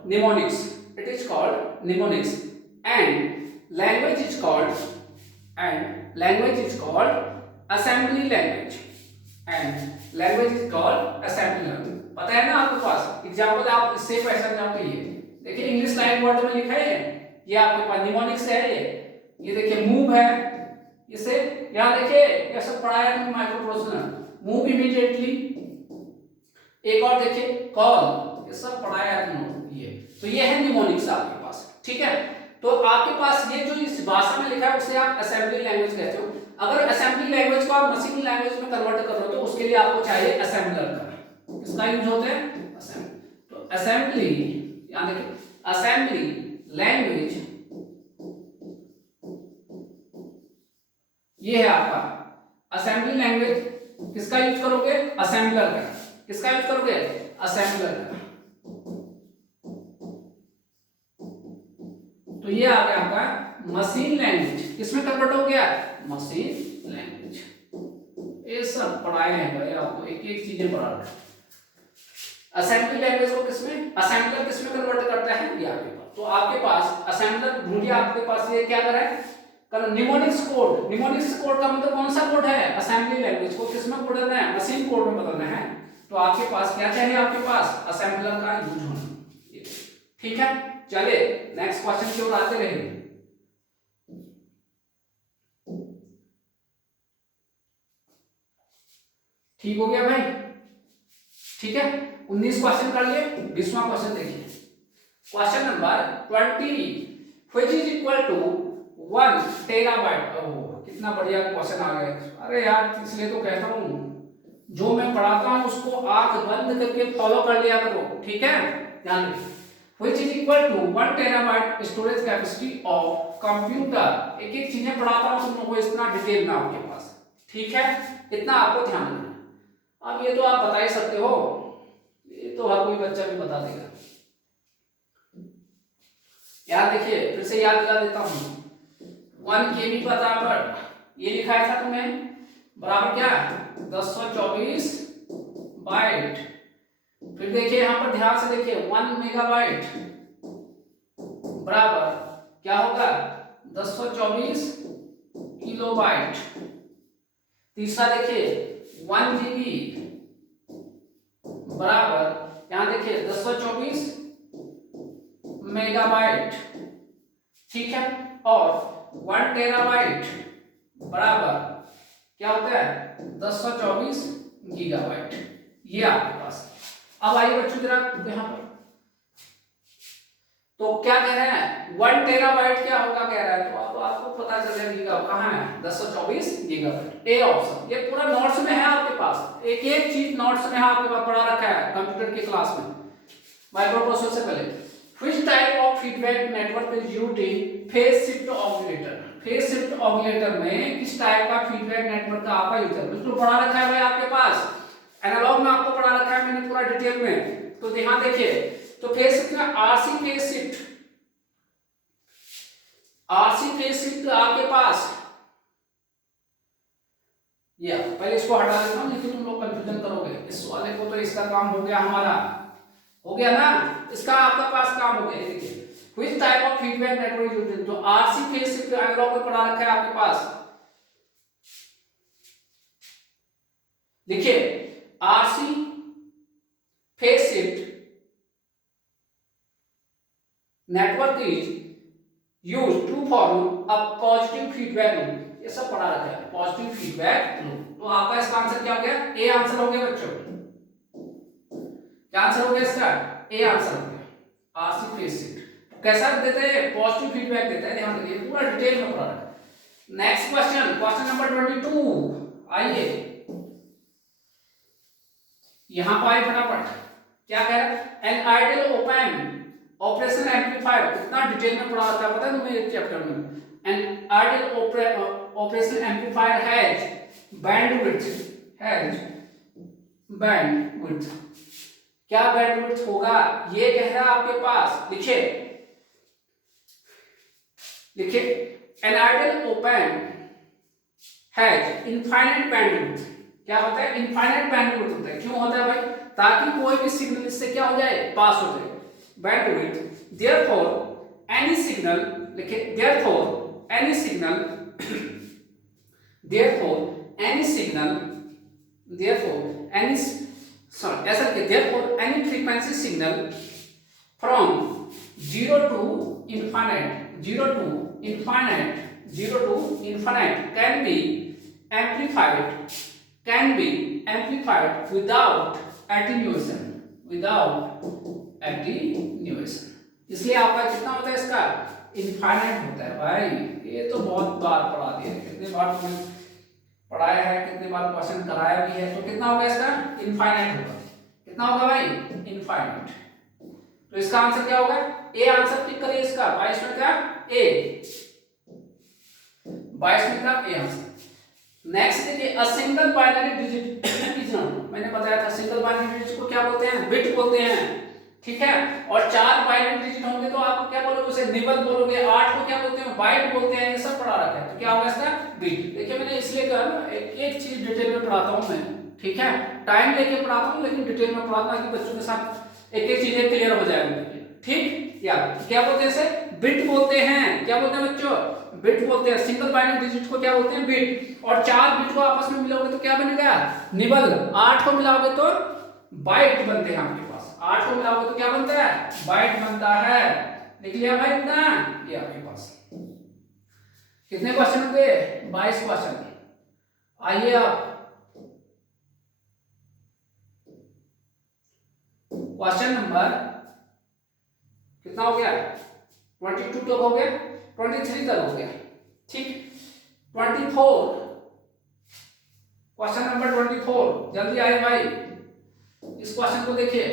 mnemonics, and language is called assembly language, पता है ना आपके पास, example आप इससे पहचान जाओगे। ये देखिए इंग्लिश लाइन वर्ड में लिखा है, ये आपके पास निमोनिक्स है, ये देखिए मूव है, इसे यहाँ देखिए ये सब पढ़ाया है माइक्रो प्रोसेसर, मूव इमीडिएटली, एक और देखिए कॉल, ये सब पढ़ाया है तुम लोग, ये तो ये है निमोनिक्स आपके पास, ठीक है। तो आपके पास ये जो इस भाषा में लिखा है उसे आप असेंबली लैंग्वेज कहते हो। अगर असेंबली लैंग्वेज को आप मशीन लैंग्वेज में कन्वर्ट कर रहे हो तो उसके लिए आपको चाहिए असेंबलर का, किसका यूज होता है असेंबली। तो असेंबली, यानी देखिए असेंबली लैंग्वेज ये है आपका असेंबली लैंग्वेज, किसका यूज करोगे असेंबलर का, किसका यूज करोगे असेंबलर का। तो ये आ गया आपका मशीन लैंग्वेज, किसमें कन्वर्ट हो गया मशीन लैंग्वेज। ये सब पढ़ाए हैं भाई आपको, एक एक चीजें पढ़ा रहे हैं। असेंबली लैंग्वेज को किसमें, असेंबलर किसमें कन्वर्ट करता है, ये आपके पास। तो आपके पास असेंबलर ढूंढिए, आपके पास ये क्या कर रहा है निमोनिक्स कोड, निमोनिक्स कोड का मतलब कौन सा कोड है असेंबली लैंग्वेज को किसमें बदलना है मशीन कोड में बदलना है। तो आपके पास क्या चाहिए, आपके पास असेंबलर का यूज होना, ठीक है। चलिए नेक्स्ट क्वेश्चन की ओर आते रहे। ठीक हो गया भाई, ठीक है। 19 क्वेश्चन कर लिए, 20वां क्वेश्चन देखिए। Question number 20 which is equal to 1 terabyte. ओह कितना बढ़िया क्वेश्चन आ गया। अरे यार इसलिए तो कहता हूँ जो मैं पढ़ाता हूँ उसको आंख बंद करके फॉलो कर लिया करो, ठीक है। ध्यान रखिए which is equal to 1 terabyte storage capacity of computer. एक एक चीजें पढ़ाता हूँ तुम लोगों को, इतना डिटेल में आपके पास, ठीक है, इतना आपको ध्यान रखना। अब ये तो आप बता ही सकते हो, ये तो हर कोई बच्चा भी बता देगा। यार देखिए फिर से याद दिला देता हूँ, 1 KB बराबर ये लिखाया था तुम्हें बराबर क्या 1024 बाइट। फिर देखिए यहाँ पर ध्यान से देखिए 1 मेगाबाइट बराबर क्या होगा 1024 किलोबाइट। तीसरा देखिए 1 GB बराबर यहां देखिए 1024 मेगाबाइट, ठीक है। और 1 टेराबाइट बराबर क्या होता है 1024 गीगाबाइट, ये आपके पास। अब आइए बच्चों जरा यहाँ पर, तो क्या कह रहे हैं 1 टेराबाइट क्या होगा कह रहा है, तो अब आपको पता चल जाएगा कहाँ है 1024 गीगाबाइट, ए ऑप्शन। ये पूरा नोट्स में है आपके पास, एक एक चीज नोट्स में है आपके पास पढ़ा रखा है कंप्यूटर की क्लास में माइक्रो प्रोसेसर से पहले। Which type of feedback network is used in phase shift oscillator, phase shift oscillator में किस टाइप का फीडबैक नेटवर्क का आपका यूज है, बिल्कुल पढ़ा रखा है भाई आपके पास, एनालॉग में आपको पढ़ा रखा है मैंने पूरा डिटेल में। तो ध्यान देखिए, तो फेज शिफ्ट में RC phase shift, RC phase shift आपके पास, या पहले इसको हटा देता हूं, लेकिन तुम लोग कंफ्यूजन करोगे, इस वाले को तो इसका काम हो गया हमारा, हो गया ना, इसका आपका पास काम हो गया। देखिए which type of feedback network used, तो आरसी फेज शिफ्ट एनालॉग में पढ़ा रखा है आपके पास। देखिए RC phase shift network is used to form a positive feedback loop, ये सब पढ़ा रखा है पॉजिटिव फीडबैक लूप। तो आपका इसका आंसर क्या हो गया, ए आंसर हो गया बच्चों, क्या आंसर हो गया इसका, ए आंसर हो गया आरसी फेज शिफ्ट। कैसा देते हैं, पॉजिटिव फीडबैक देता है, ध्यान रखिए पूरा डिटेल में पढ़ा रखा है। नेक्स्ट क्वेश्चन, क्वेश्चन नंबर 22, आइए यहां पर आइए फटाफट, क्या कह रहा है, an ideal open operation amplifier, कितना डिटेल में पढ़ा रखा है पता है तुम्हें इस चैप्टर में। An ideal operation amplifier has bandwidth, has bandwidth, क्या बैंडविड्थ होगा ये कह रहा है आपके पास। लिखिए लिखिए an ideal open has infinite bandwidth, क्या होता है, इनफाइनाइट बैंडविड्थ होता है, क्यों होता है भाई, ताकि कोई भी सिग्नल इससे क्या हो जाए, पास हो जाए, bandwidth, therefore any signal, लिखे therefore any signal therefore any signal therefore any sorry ऐसा लिखे therefore any frequency signal from 0 to infinite 0 to infinite 0 to infinite can be amplified without attenuation, without attenuation. इसलिए आपका कितना होता है इसका, infinite होता है भाई। ये तो बहुत बार पढ़ा दिया है, कितने बार तुमने पढ़ाया है, कितने बार क्वेश्चन कराया भी है, तो कितना होगा इसका, इनफाइनाइट होगा। कितना होगा भाई, इनफाइनाइट। तो इसका आंसर क्या होगा, ए आंसर टिक करिए इसका, 22 में क्या, ए 22 में क्या, ए आंसर। नेक्स्ट देखिए, a single binary digit is known, मैंने बताया था सिंगल बाइनरी डिजिट को क्या बोलते हैं, बिट बोलते हैं, ठीक है। और 4 बाइनरी डिजिट होंगे तो आपको क्या बोलोगे, उसे निबल बोलोगे, 8 को क्या बोलते हैं, बाइट बोलते हैं, ये सब पढ़ा रखा है। तो क्या होगा इसका, बिट। देखिए मैंने इसलिए कहा ना, एक चीज डिटेल में पढ़ाता हूं मैं, ठीक है, टाइम लेके पढ़ाता हूं, लेकिन डिटेल में पढ़ाता हूं कि बच्चों के साथ एक एक चीजें क्लियर हो जाएंगी, ठीक। या क्या बोलते हैं इसे, बिट बोलते हैं, क्या बोलते हैं बच्चों, बिट बोलते हैं। सिंगल बाइनरी डिजिट को क्या बोलते हैं, बिट। और 4 बिट को आपस में मिलाओगे तो क्या बनेगा, निबल। 8 को मिलाओगे तो बाइट बनते हैं आपके पास, 8 को मिलाओगे तो क्या बनता है, बाइट बनता है। लिख लिया भाई इतना, ये आपके पास कितने क्वेश्चन होंगे, 22 क्वेश्चन। आइए आप क्वेश्चन नंबर कितना हो गया, 22 तक हो गया, 23 तक हो गया, ठीक। 24, क्वेश्चन नंबर 24, जल्दी आए भाई। इस क्वेश्चन को देखिए,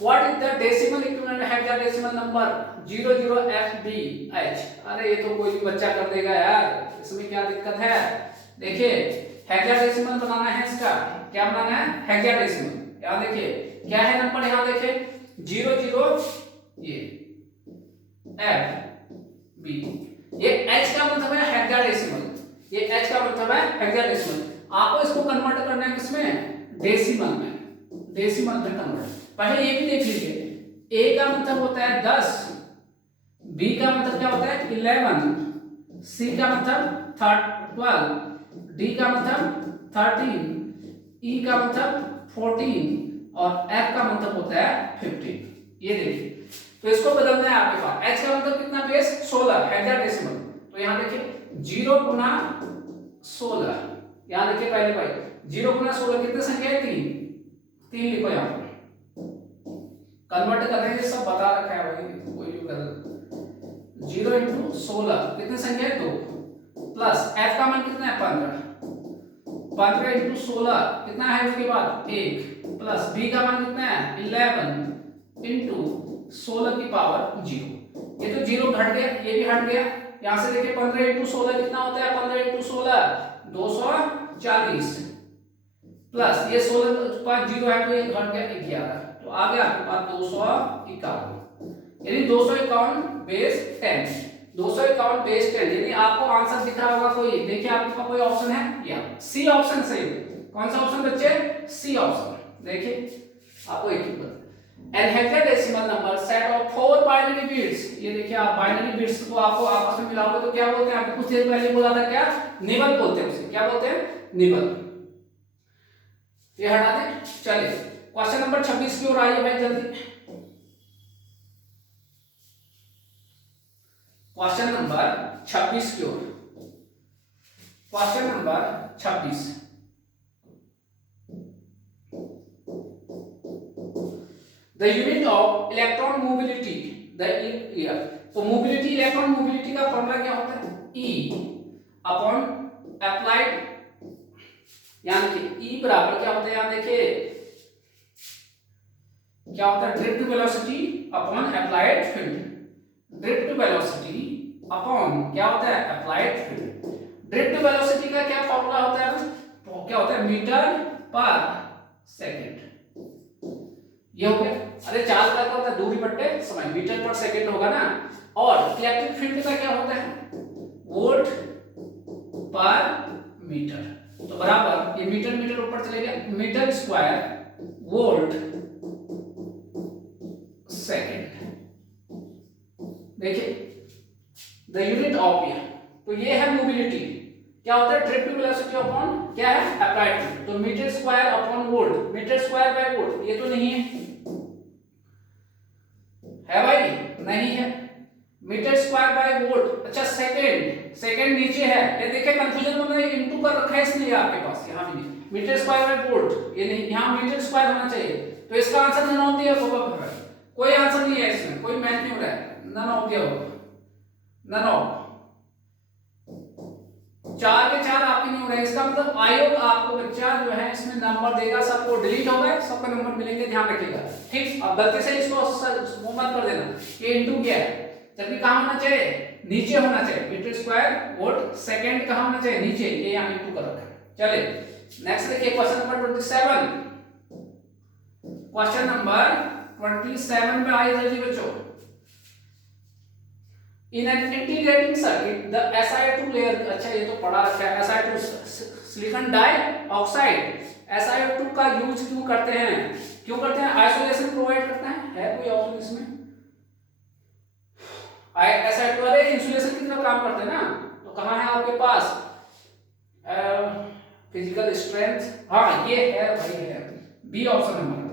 what is the decimal equivalent hexadecimal number 00FDH। अरे ये तो कोई भी बच्चा कर देगा यार, इसमें क्या दिक्कत है। देखिए हेक्साडेसिमल बनाना है, इसका क्या बनाना है, हेक्साडेसिमल। यहाँ देखिए क्या है नंबर, यहाँ देखिए 00 ये FB, ये H का मतलब है हेक्साडेसिमल, ये H का मतलब है हेक्साडेसिमल। आपको इसको कन्वर्ट करना है किसमें, डेसिमल में, डेसिमल में कन्वर्ट। पहले ये भी देख लीजिए, A का मतलब होता है 10, B का मतलब क्या होता है 11, C का मतलब 12, D का मतलब 13, E का मतलब 14 और F का मतलब होता है 15। ये देखिए, तो इसको बदलना है आपके पास। H का मतलब कितना बेस 16 हेक्साडेसिमल, तो तो यहाँ देखिए 0 गुना 16, यहाँ देखिए पहले भाई 0 गुना 16 कितने संख्या है? 3 लिखो यहाँ पर, कन्वर्ट करेंगे सब बता रखा है भाई, कोई भी कर 0 इंटू 16 कितनी संख्या है? 2 प्लस f का मान कितना है? 15 इंटू 16 कितना है? उसके बाद 1 प्लस b का मान कितना है? 11 इंटू 16 की पावर 0। ये तो 0 घट गया, ये भी हट गया। यहाँ से देखिए 15 इंटू 16 कितना होता है? 15 इंटू 16 240 प्लस ये 16 पास 0 है तो ये घट गया 11, तो आ गया आपके पास 251, यानी 251 बेस 10, 251 बेस 10। यानी आपको आंसर दिख रहा होगा कोई, देखिए आपके पास कोई ऑप्शन है? या सी ऑप्शन सही। कौन सा ऑप्शन बच्चे? C option. देखिए आपको एक ही an hexadecimal number set of 4 binary bits. ये देखिए आप बाइनरी बिट्स को आपको आपस में मिलाओगे तो क्या बोलते हैं? आपने कुछ देर पहले बोला था क्या? निबल बोलते हैं उसे। क्या बोलते हैं? निबल। ये हटा दें। चलिए क्वेश्चन नंबर 26 की ओर आइए भाई जल्दी। क्वेश्चन नंबर 26 की ओर। Question number 26, the unit of electron mobility, तो मोबिलिटी, इलेक्ट्रॉन मोबिलिटी का फॉर्मूला क्या होता है? E अपॉन अप्लाइड, यानी कि E बराबर क्या होता है? यहाँ देखिए क्या होता है? Drift velocity upon applied field. Drift velocity upon क्या होता है? Applied field. ड्रिफ्ट वेलोसिटी का क्या फॉर्मूला होता है? क्या होता है? मीटर पर सेकंड। ये हो गया। अरे चार्ज का क्या होता है? दूरी बट्टे समय, मीटर पर सेकंड होगा ना। और इलेक्ट्रिक फील्ड का क्या होता है? वोल्ट पर मीटर। तो बराबर ये मीटर मीटर ऊपर चले गया, मीटर स्क्वायर वोल्ट सेकंड। देखिए द यूनिट ऑफ ये, तो ये है मोबिलिटी। क्या होता है? ड्रिफ्ट वेलोसिटी अपॉन क्या है? Applied field. तो metre square upon volt, metre square by volt, ये तो नहीं है भाई? नहीं है। मीटर स्क्वायर बाय वोल्ट, अच्छा सेकंड, सेकंड नीचे है। ये देखिए कंफ्यूजन में इनटू कर रखा है इसलिए आपके पास, यहाँ भी नहीं। मीटर स्क्वायर बाय वोल्ट ये नहीं, यहाँ मीटर स्क्वायर होना चाहिए। तो इसका answer none of the above है। कोई आंसर नहीं है इसमें, कोई मैच नहीं हो रहा है। None of the above, none of. 4 के 4 आपके नहीं हो रहे हैं। इसका मतलब आयोग आपको बच्चा जो है इसमें नंबर देगा, सबको डिलीट हो गए, सबका नंबर मिलेंगे, ध्यान रखिएगा। ठीक, अब गलती से इसको वो मत कर देना ये इनटू क्या है, जबकि कहां होना चाहिए? नीचे होना चाहिए। मीटर स्क्वायर वोल्ट सेकंड कहां होना चाहिए? नीचे। ये यहां इनटू कर रखा है। चलिए नेक्स्ट देखिए क्वेश्चन नंबर 27। क्वेश्चन नंबर 27 पे आइए जल्दी बच्चों। In an integrating circuit, the SiO2 layer, अच्छा ये तो पढ़ा रखा है। SiO2 सिलिकॉन डाइऑक्साइड, SiO2 का यूज क्यों करते हैं? क्यों करते हैं? आइसोलेशन प्रोवाइड करता है कोई ऑप्शन इसमें? SiO2 वाले इंसुलेशन की तरह काम करते हैं ना। तो कहाँ है आपके पास? फिजिकल स्ट्रेंथ, हाँ ये है भाई, है B option number.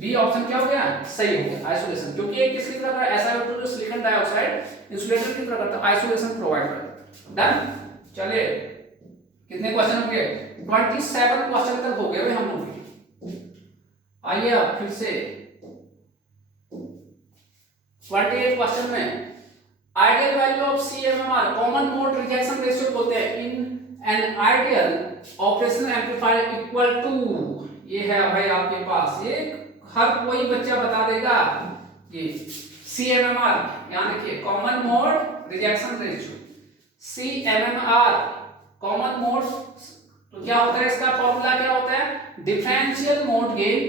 B option क्या हो गया? सही हो गया, आइसोलेशन। क्योंकि ये किसकी तरह है? SiO2 जो सिलिकॉन डाइऑक्साइड इंसुलेटर की तरह करता है, आइसोलेशन प्रोवाइड करता है। डन। चलिए कितने क्वेश्चन हो गए? 27 क्वेश्चन तक हो गए भाई हम लोग। आइए अब फिर से 28 क्वेश्चन में ideal value of CMMR, common mode rejection ratio बोलते हैं, in an ideal operational amplifier equal to. ये है भाई आपके पास, ये हर कोई बच्चा बता देगा। ये CMMR, यहां देखिए common mode rejection ratio, CMMR common mode. तो क्या होता है इसका फॉर्मूला? क्या होता है? Differential mode gain,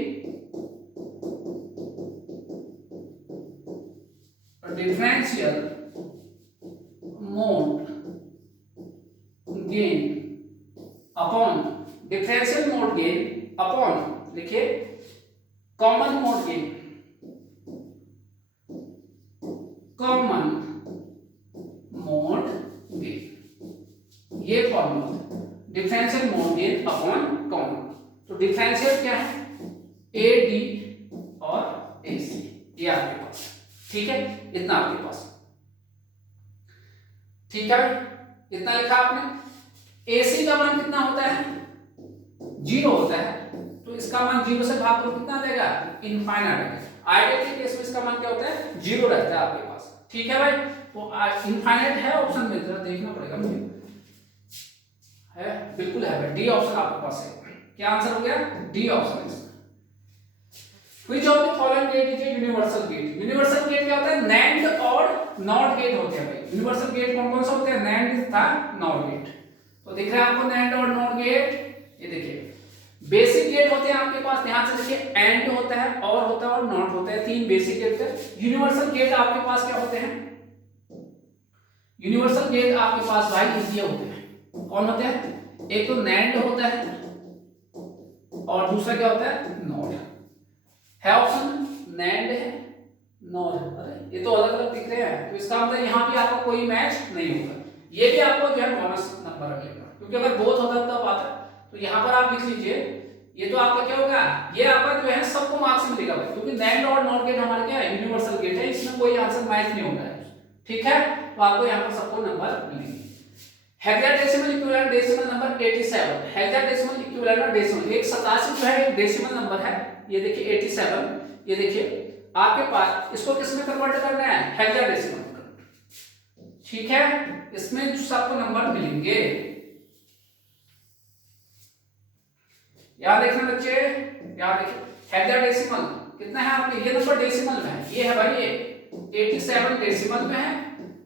differential mode gain upon, differential mode gain upon, लिखिए common mode gain, common mode gain, ये formula differential mode gain upon common. तो डिफरेंशियल क्या है? AD और AC, ये आपके पास। ठीक है, इतना आपके पास। ठीक है, इतना लिखा आपने। AC का मान कितना होता है, 0 होता है, तो इसका मान 0 से भाग करो कितना देगा, इनफाइनाइट। आइडियल के केस में इसका मान क्या होता है, 0 रहता है आपके पास। ठीक है भाई, तो इनफाइनाइट है ऑप्शन में, जरा देखना पड़ेगा मुझे, है बिल्कुल है भाई, डी ऑप्शन आपके पास है। क्या आंसर हो गया, डी ऑप्शन है। Which of the following gate is a universal gate? Universal gate क्या होता है, NAND और NOT गेट होते हैं भाई। यूनिवर्सल गेट कौन कौन सा होते हैं, NAND था NOT गेट। तो दिख रहा है आपको NAND और NOT गेट, ये देखिए। बेसिक गेट होते हैं आपके पास, ध्यान से देखिए, AND होता है, और होता है, और NOT होता है, 3 बेसिक गेट है। यूनिवर्सल गेट आपके पास क्या होते हैं, यूनिवर्सल गेट आपके पास भाई ये होते हैं, कौन होते हैं, एक तो NAND होता है और दूसरा क्या होता है, NOT है। ऑप्शन NAND है, NOT। अरे ये तो अलग अलग दिख रहे हैं, तो इसका मतलब यहाँ पे आपको कोई मैच नहीं होगा। ये भी आपको जो है बोनस नंबर मिलेगा, क्योंकि अगर बोथ होता तब आता। तो यहाँ पर आप लिख लीजिए, ये तो आपका क्या होगा, ये आपका जो है सबको मार्क्स मिलेगा भाई, क्योंकि NAND और NOT गेट हमारे क्या है, यूनिवर्सल गेट है, इसमें कोई आंसर मैच नहीं होगा है। ठीक है, तो आपको यहाँ पर सबको नंबर मिलेंगे। Hexadecimal equivalent decimal number 87। Hexadecimal equivalent decimal, एक 87 जो है एक डेसिमल नंबर है, ये देखिए 87, ये देखिए आपके पास इसको किस में कन्वर्ट करना है, हेक्साडेसिमल। ठीक है, इसमें सबको नंबर मिलेंगे। याद देखना बच्चे, याद देखिए, हेक्साडेसिमल कितना है आपके, ये नंबर डेसिमल में है, ये है भाई ये 87 डेसिमल में है।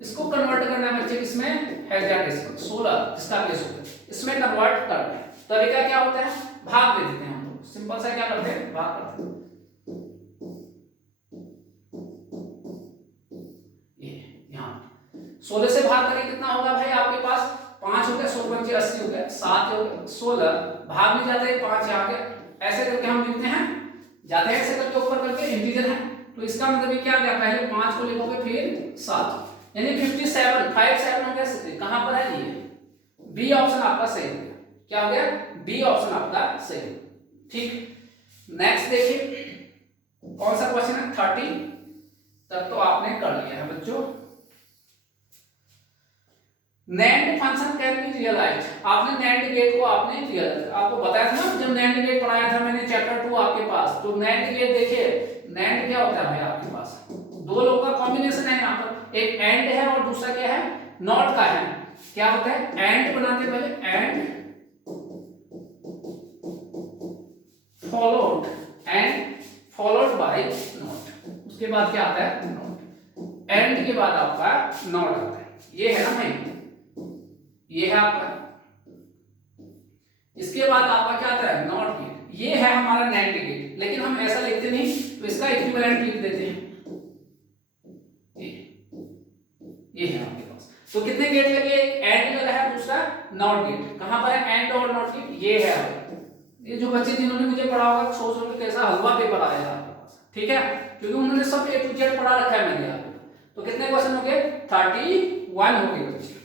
इसको कन्वर्ट करना है बच्चे किसमें, हेक्साडेसिमल 16 जिसका बेस होता है, इसमें कन्वर्ट करना है। तरीका क्या होता है, भाग दे देते हैं हम लोग, सिंपल सा क्या करते हैं, भाग करते हैं। ये यहाँ 16 से भाग करें कितना होगा भाई आपके पास, 5 हो गया, 16 पंचे 80 हो गया, 7 हो गया, 16 भाग में जाते हैं 5 यहाँ के, ऐसे करके हम लिखते हैं, जाते हैं ऐसे करके ऊपर करके, इंटीजर है तो इसका मतलब ये क्या गया, पहले 5 को लिखोगे फिर 7, यानी 57 57 हो गया। कहां पर है ये, बी ऑप्शन आपका सही हो गया। क्या हो गया, बी ऑप्शन आपका सही। ठीक, नेक्स्ट देखिए कौन सा क्वेश्चन है, 30 तक तो आपने कर लिया है बच्चों। NAND function can be realised, आपने NAND गेट को आपने रियलाइज, आपको बताया था ना जब NAND गेट पढ़ाया था मैंने चैप्टर 2 आपके पास, तो NAND गेट देखिए, NAND क्या होता है भाई आपके पास, दो लोगों का कॉम्बिनेशन है यहाँ पर, एक AND है और दूसरा क्या है, NOT का है। क्या होता है, AND बनाते पहले, AND फॉलोड बाय NOT, उसके बाद क्या आता है, NOT, AND के बाद आपका NOT आता है, ये है ना भाई, ये है आपका, इसके बाद आपका क्या आता है, NOT गेट, ये है हमारा NAND गेट, लेकिन हम ऐसा लिखते नहीं, तो इसका इक्विवेलेंट लिख देते हैं, ये है आपके पास। तो कितने गेट लगे, एक AND लगा है, दूसरा NOT गेट। कहां पर है AND और NOT गेट, ये है। ये जो बच्चे जिन्होंने मुझे पढ़ा होगा सोच रहे कैसा हलवा पेपर आया है आपके पास, ठीक है, क्योंकि उन्होंने सब A to Z पढ़ा रखा है मैंने आपको। तो कितने क्वेश्चन हो गए, 31 हो गए बच्चे।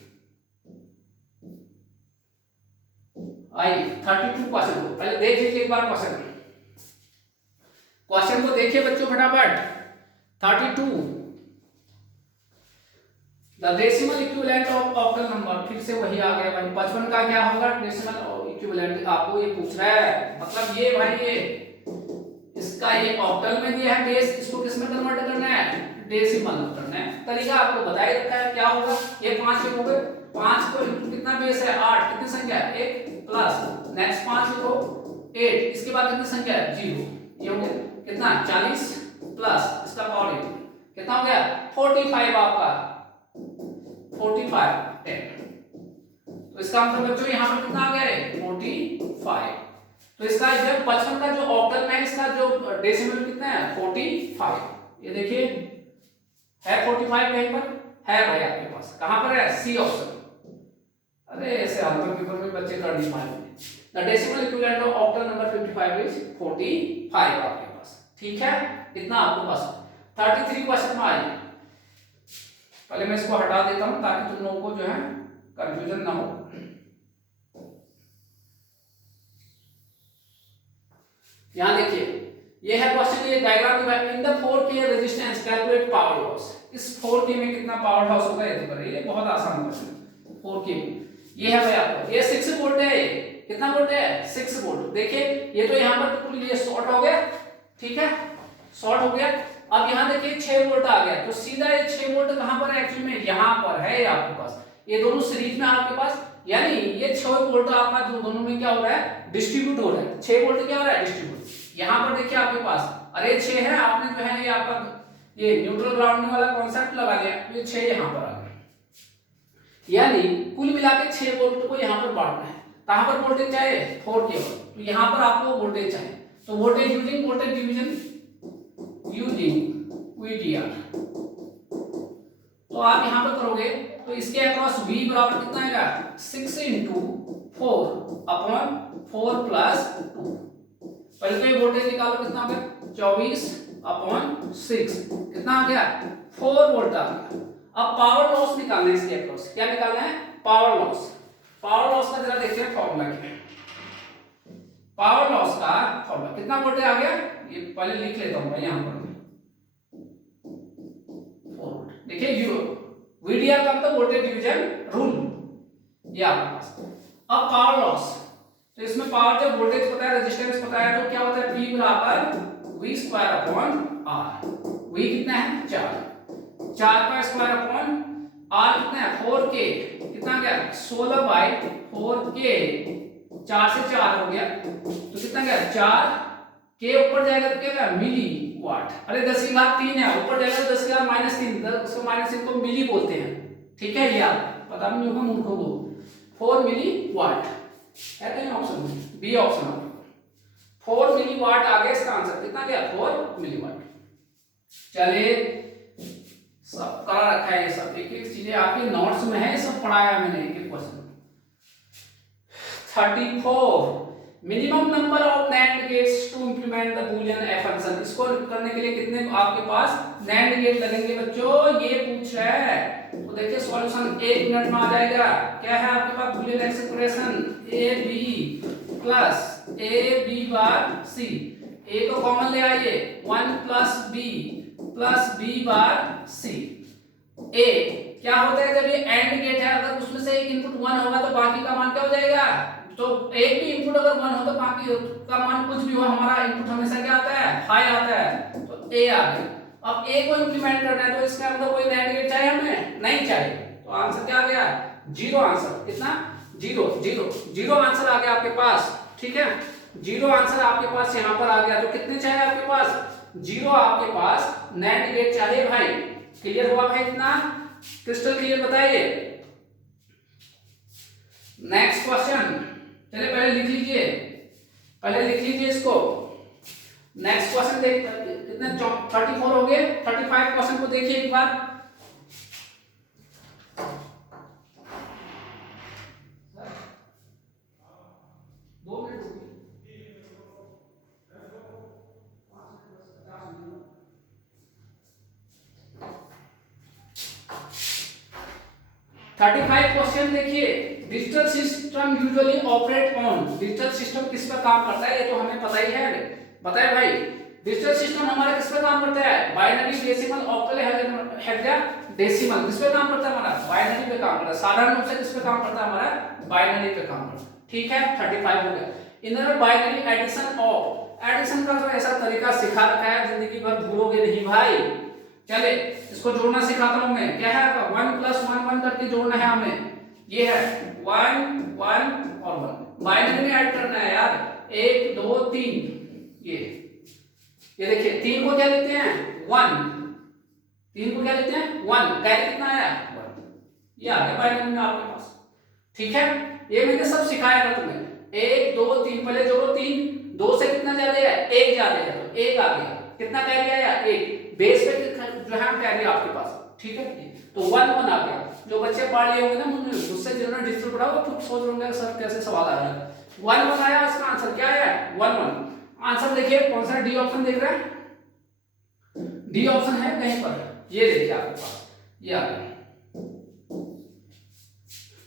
आइए 32 क्वेश्चन को पहले देख लीजिए एक बार, क्वेश्चन को देखिए बच्चों फटाफट। 32 the decimal equivalent of octal number, फिर से वही आ गया भाई, 55 का क्या होगा डेसिमल इक्विवेलेंट, आपको ये पूछ रहा है, मतलब ये भाई ये इसका ये ऑक्टल में दिया है बेस, इसको किस में कन्वर्ट करना है, डेसिमल में करना है। तरीका आपको बता ही रखा है, क्या होगा, ये 5 लिखोगे, 5 को कितना बेस है 8, कितनी संख्या है 1 प्लस नेक्स्ट 5 लिखो 8, इसके बाद कितनी संख्या है 0, ये हो गया कितना 40 प्लस इसका पावर 8, कितना हो गया 45 आपका 45 10। तो इसका मतलब बच्चों यहाँ पर कितना आ गया है 45। तो इसका जब 55 का जो ऑक्टल में है, इसका जो डेसिमल कितना है 45। ये देखिए है 45 कहीं पर है भाई आपके पास, कहां पर है सी ऑप्शन। अरे ऐसे हल्के पेपर में बच्चे कर नहीं पाएंगे। The decimal equivalent of octal number 55 is 45 आपके पास, ठीक है, इतना आपको पास। 33 क्वेश्चन में आइए, पहले मैं इसको हटा देता हूं ताकि तुम लोगों को जो है कंफ्यूजन ना हो। यहां देखिए ये है क्वेश्चन, ये diagram in the 4K resistance calculate power loss. इस 4K में कितना पावर लॉस होगा ये तो करिए, ये बहुत आसान क्वेश्चन है। 4K में ये है भाई आपको, ये 6 वोल्ट है, कितना वोल्ट है 6 वोल्ट। देखिए ये तो यहाँ पर बिल्कुल ये शॉर्ट हो गया, ठीक है शॉर्ट हो गया। अब यहाँ देखिए 6 वोल्ट आ गया, तो सीधा ये 6 वोल्ट कहाँ पर है एक्चुअली में, यहाँ पर है आपके पास, ये दोनों सीरीज में आपके पास, यानी ये 6 वोल्ट आपका जो दोनों में क्या हो रहा है डिस्ट्रीब्यूट हो रहा है, 6 वोल्ट क्या हो रहा है डिस्ट्रीब्यूट। यहाँ पर देखिए आपके पास अरे 6 है, आपने जो है ये आपका ये न्यूट्रल ग्राउंड वाला कॉन्सेप्ट लगा दिया, ये 6 यहाँ पर आ गया, यानी कुल मिला के 6 वोल्ट को यहाँ पर बांटना है। कहाँ पर वोल्टेज चाहिए 4K पर, तो यहाँ पर आपको वोल्टेज चाहिए, तो voltage using voltage division using VDR, तो आप यहाँ पर करोगे तो इसके अक्रॉस V बराबर कितना आएगा 6 × 4/4 + 2। पहले तो ये वोल्टेज निकालो कितना आ गया 24/6, कितना आ गया 4 वोल्ट आ गया। अब पावर लॉस निकालना है इसके अक्रॉस, क्या निकालना है पावर लॉस। पावर लॉस का जरा देखते हैं फॉर्मूला क्या है। पावर लॉस का फॉर्मूला कितना वोल्टेज आ गया, ये पहले लिख लेता हूं मैं यहां पर 4 वोल्ट। देखिए VDR का मतलब वोल्टेज डिवीजन रूल, ये आपके पास। अब पावर लॉस, तो इसमें पावर जब वोल्टेज पता है रेजिस्टेंस पता है तो क्या होता है P बराबर V²/R। V कितना है 4 का स्क्वायर अपॉन R कितना है 4K, कितना गया 16/4K, 4 से 4 हो गया तो कितना गया 4K, ऊपर जाएगा तो क्या गया मिली वाट। अरे 10 की घात 3 है, ऊपर जाएगा तो 10 की घात -3, उसको -3 को मिली बोलते हैं, ठीक है ये आप पता नहीं होगा मूर्खों को। 4 मिली वाट है कहीं ऑप्शन में, बी ऑप्शन है 4 मिली वाट आ गया इसका आंसर, कितना गया 4 मिली वाट। चलिए सब करा रखा है, ये सब एक एक चीजें आपके नोट्स में है, सब पढ़ाया मैंने एक एक question. 34 minimum number of NAND gates to implement the Boolean f function. इसको करने के लिए कितने आपके पास NAND गेट लगेंगे बच्चों, ये पूछ रहा है। तो देखिए सॉल्यूशन 1 मिनट में आ जाएगा। क्या है आपके पास boolean expression ab plus ab bar c, a को कॉमन ले आइए 1 + b plus b bar c। a क्या होता है जब ये एंड गेट है, अगर उसमें से एक इनपुट 1 होगा तो बाकी का मान क्या हो जाएगा, तो एक भी इनपुट अगर 1 हो तो बाकी का मान कुछ भी हो, हमारा इनपुट हमेशा क्या आता है हाई आता है, तो a आ गया। अब a को इंप्लीमेंट करना है तो इसका अंदर कोई NAND गेट चाहिए हमें, नहीं चाहिए, तो आंसर क्या आ गया 0 आंसर, कितना 0 0 0 आंसर आ गया आपके पास, ठीक है 0 आंसर आपके पास यहाँ पर आ गया। तो कितने चाहिए आपके पास 0 आपके पास NAND गेट चाहिए भाई। क्लियर हुआ भाई, इतना क्रिस्टल क्लियर बताइए। नेक्स्ट क्वेश्चन, चलिए पहले लिख लीजिए, पहले लिख लीजिए इसको। नेक्स्ट क्वेश्चन देख कितने 34 हो गए, 35 क्वेश्चन को देखिए एक बार। क्वेश्चन देखिए, digital system usually operate on, digital system किस पर काम करता है ये तो हमें पता ही है, बताए भाई। डिजिटल सिस्टम हमारा किस पर काम करता है, बाइनरी डेसिमल ऑक्टल हेक्साडेसिमल किस पे काम करता है हमारा, बाइनरी पे काम करता है। साधारण रूप से किस पे काम करता है हमारा, बाइनरी पे काम करता है, ठीक है 35 हो गया। Inner binary addition of, addition का तो ऐसा तरीका सिखा रखा है जिंदगी भर भूलोगे नहीं भाई। चले इसको जोड़ना सिखाता हूं मैं, क्या है 1 + 1 1 करके जोड़ना है हमें, ये है 1 1 और 1 बाइनरी में ऐड करना है यार, 1 2 3, ये देखिए 3 को क्या लेते हैं 1, 3 को क्या लेते हैं 1, कैरी कितना आया 1, ये आ गया बाइनरी में आपके पास, ठीक है। ये मैंने सब सिखाया था तुम्हें, 1 2 3 पहले जोड़ो 3, 2 से कितना ज्यादा है 1 ज्यादा है, तो 1 आ गया, कितना कैरी आया 1, बेस पे जो है कैरी आपके पास, ठीक है। तो 1 1 आ गया। जो बच्चे पढ़ लिए होंगे ना मुझसे जिन्होंने डिजिटल पढ़ा वो खुद सोच रहे होंगे सर कैसे सवाल आ रहा है। 1 1 आया, इसका आंसर क्या आया 1 1। आंसर देखिए कौन सा, डी ऑप्शन देख रहे हैं, डी ऑप्शन है कहीं पर, ये देखिए आपके पास ये आ गया।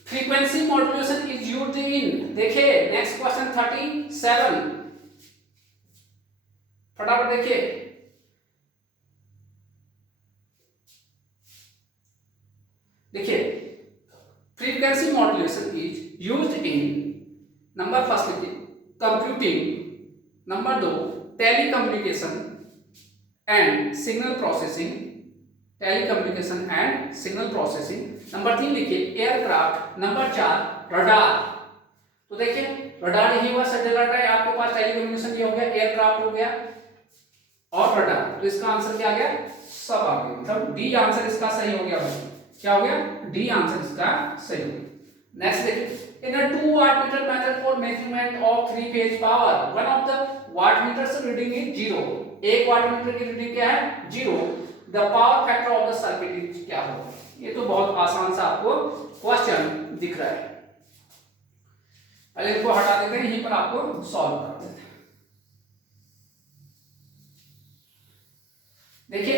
Frequency modulation is used in, देखिए नेक्स्ट क्वेश्चन 37, फटाफट देखिए frequency modulation is used in number first लिखिए computing, number 2 telecommunication and signal processing, telecommunication and signal processing, number 3 लिखिए एयरक्राफ्ट, नंबर 4 रडार। तो देखिए रडार यही हुआ सैटेलाइट है आपके पास, टेलीकम्युनिकेशन ये हो गया, एयरक्राफ्ट हो गया और रडार। तो इसका आंसर क्या आ गया, सब आ गया, मतलब डी आंसर इसका सही हो गया भाई। क्या हो गया, डी आंसर इसका सही हो गया। नेक्स्ट देखिए in a 2 wattmeter method for measurement of 3 phase power, one of the wattmeters reading is 0, एक वाटमीटर की रीडिंग क्या है 0, the power factor of the circuit is क्या होगा। ये तो बहुत आसान सा आपको क्वेश्चन दिख रहा है, पहले इसको हटा देते हैं, यहीं पर आपको सॉल्व कर देते हैं। देखिए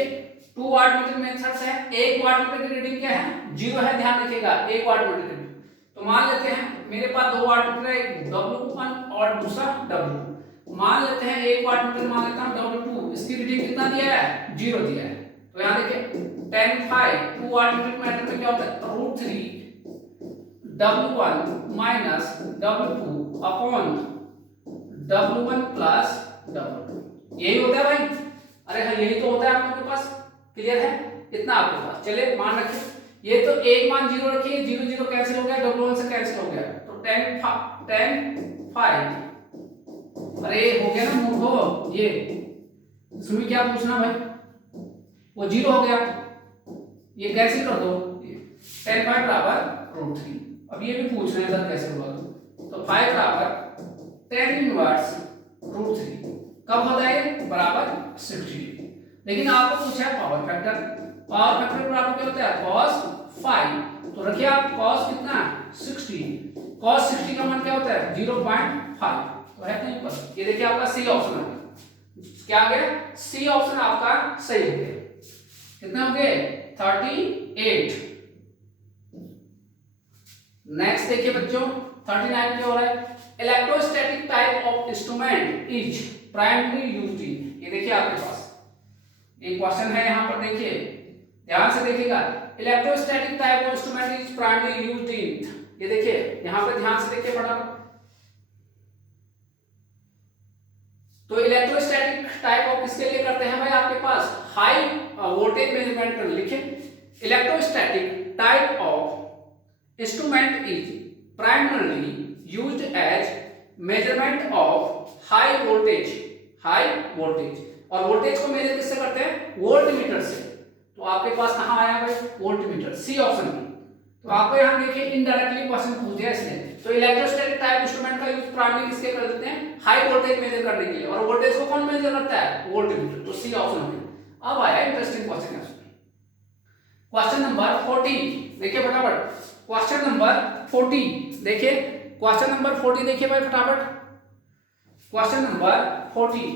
2 वाटमीटर मेथड्स है, एक वाटमीटर की रीडिंग क्या है 0 है, ध्यान रखिएगा एक वाटमीटर की। तो मान लेते हैं मेरे पास 2 वाटमीटर है, एक W1 और दूसरा W। मान लेते हैं एक वाटमीटर मान लेता हूं W2, इसकी रीडिंग कितना दिया है 0 दिया है। तो यहां देखिए tan phi 2 वाटमीटर मेथड में क्या होता है √3 W1 minus W2 upon W1 plus W2, यही होता है भाई। अरे हाँ यही तो होता है आपके पास, क्लियर है इतना आपके पास। चलिए मान रखिए ये तो एक मान 0 रखिए, 0 0 कैंसिल हो गया, W1 से कैंसिल हो गया, तो tan phi, अरे हो गया ना मूर्खो, ये इसमें क्या पूछना भाई, वो 0 हो गया, ये कैंसिल कर दो, tan phi बराबर √3। अब ये भी पूछ रहे हैं सर कैसे होगा, तो phi बराबर tan इनवर्स √3 कब होता है बराबर 60। लेकिन आपको पूछा है पावर फैक्टर, पावर फैक्टर बराबर क्या होता है cos phi, तो रखिए आप cos कितना 60, cos 60 का मान क्या होता है 0.5, तो है कहीं पर, ये देखिए आपका सी ऑप्शन आ गया, क्या आ गया सी ऑप्शन आपका सही हो गया। कितने हो गए 38। नेक्स्ट देखिए बच्चों 39 क्या हो रहा है, electrostatic type of instrument is primary used in, ये देखिए आपके पास एक क्वेश्चन है यहां पर, देखिए ध्यान से देखिएगा, electrostatic type of instrument is primary used in, ये देखिए यहां पे ध्यान से देखिए फटाफट। तो इलेक्ट्रोस्टैटिक टाइप ऑफ किसके लिए करते हैं भाई, आपके पास हाई वोल्टेज मेजरमेंट कर लिखे, electrostatic type of instrument is primarily used as measurement of high voltage, और वोल्टेज को मेजर किससे करते हैं वोल्टमीटर से। तो आपके पास कहां आया भाई वोल्टमीटर, सी ऑप्शन में। तो आपको यहां देखिए इनडायरेक्टली क्वेश्चन पूछ दिया इसने, तो इलेक्ट्रोस्टैटिक टाइप इंस्ट्रूमेंट का यूज प्राइमरी किसके कर देते हैं हाई वोल्टेज मेजर करने के लिए, और वोल्टेज को कौन मेजर करता है वोल्टमीटर, तो सी ऑप्शन में। अब आया इंटरेस्टिंग क्वेश्चन है, क्वेश्चन नंबर 40 देखिए फटाफट, क्वेश्चन नंबर 40 देखिए, क्वेश्चन नंबर 40 देखिए भाई फटाफट, क्वेश्चन नंबर 40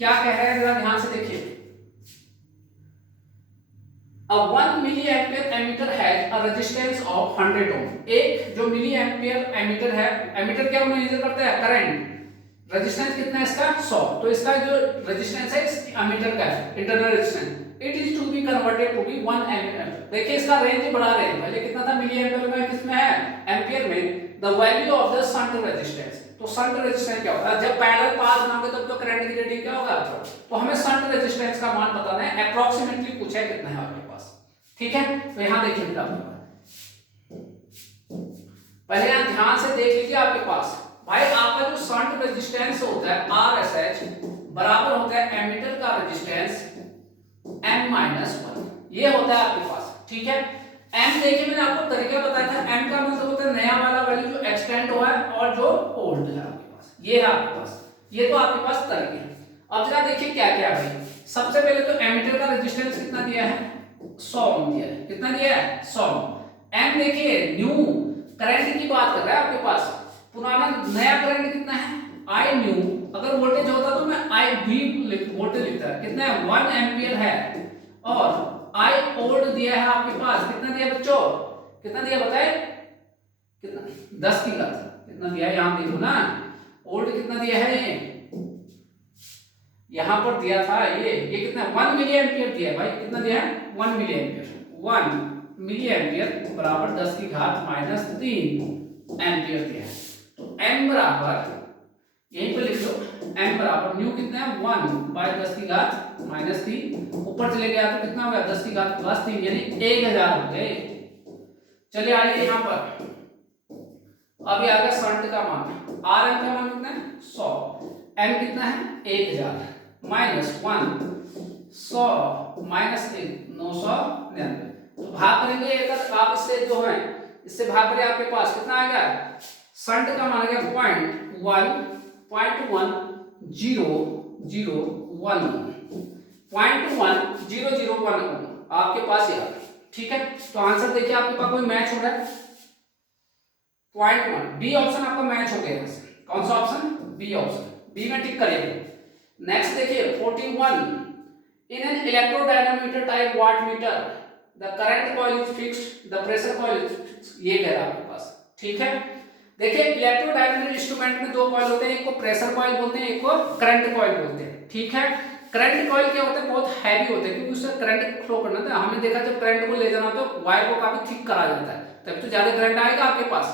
क्या कह रहे हैं जरा ध्यान से देखिए। A 1 milliampere ammeter has a resistance of 100 ohm, एक जो मिली एम्पियर एमीटर है, एमीटर क्या मेजर करता है करंट, रेजिस्टेंस कितना है इसका 100, तो इसका जो रेजिस्टेंस है इस एमीटर का internal resistance, it is to be converted to be 1 ampere. देखिए इसका रेंज बढ़ा रहे हैं, पहले कितना था मिली एम्पियर में, किसमें है एम्पियर में, the value of the shunt resistance. तो शंट रेजिस्टेंस क्या होता है, जब पैरेलल पाथ बनाओगे तब तो करंट की रेटिंग क्या होगा, तो हमें शंट रेजिस्टेंस का मान बताना है, अप्रोक्सीमेटली पूछा है कितना है आपके पास, ठीक है। तो यहां देखिए पहले यहां ध्यान से देख लीजिए आपके पास भाई, आपका जो शंट रेजिस्टेंस होता है RSH बराबर होता है एमीटर का रेजिस्टेंस M-1, ये होता है आपके पास, ठीक है। M देखिए मैंने आपको तरीका बताया था, M का मतलब होता है नया वाला वैल्यू जो एक्सटेंड हुआ है और जो ओल्ड है आपके पास, ये है आपके पास, ये तो आपके पास तरीके हैं। अब जरा देखिए क्या क्या है, सबसे पहले तो एमीटर का रेजिस्टेंस कितना दिया है 100 ओम दिया है, कितना दिया है 100। M देखिए न्यू करंट की बात कर रहा है आपके पास, पुराना नया करंट कितना है I न्यू, अगर वोल्टेज होता तो मैं IV वोल्टेज लिखता है, कितना है 1 एम्पियर है, और I ओल्ड दिया है आपके पास, कितना दिया बच्चों, कितना दिया बताए, कितना 10 की घात, कितना दिया है यहां देखो ना, ओल्ड कितना दिया है, यहां पर दिया था ये कितना 1 मिली एम्पियर दिया है भाई, कितना दिया है 1 मिली एम्पियर, 1 मिली एम्पियर बराबर 10 की घात माइनस 3 एम्पियर दिया है। तो m बराबर यहीं पे लिख लो, m बराबर न्यू कितना है 1 बाय 10 की घात माइनस 3, ऊपर चले गया तो कितना हो गया 10 की घात प्लस 3 यानी 1000 हो गए। चलिए आइए यहाँ पर अभी आ गया शंट का मान, Rm का मान कितना है 100, m कितना है 1000 माइनस 1 100 माइनस 1 999, तो भाग करेंगे अगर आप इससे जो है इससे भाग करें आपके पास कितना आएगा, शंट का मान आ गया 0.10011 आपके पास यार, ठीक है। तो आंसर देखिए आपके पास कोई मैच हो रहा है 0.1, बी ऑप्शन आपका मैच हो गया। कौन सा ऑप्शन, बी ऑप्शन, बी में टिक करिए। नेक्स्ट देखिए 41, in an electrodynamometer type wattmeter the current coil is fixed the pressure coil is fixed, ये कह रहा है आपके पास, ठीक है। देखिए इलेक्ट्रोडायनामिक इंस्ट्रूमेंट में दो कॉइल होते हैं, एक को प्रेशर कॉइल बोलते हैं, एक को करंट कॉइल बोलते हैं, ठीक है। करंट कॉइल क्या होता है, बहुत हैवी होते हैं क्योंकि उससे करंट फ्लो करना था। हमने देखा जब करंट को ले जाना तो वायर को काफी थिक करा जाता है, तब तो ज्यादा करंट आएगा आपके पास।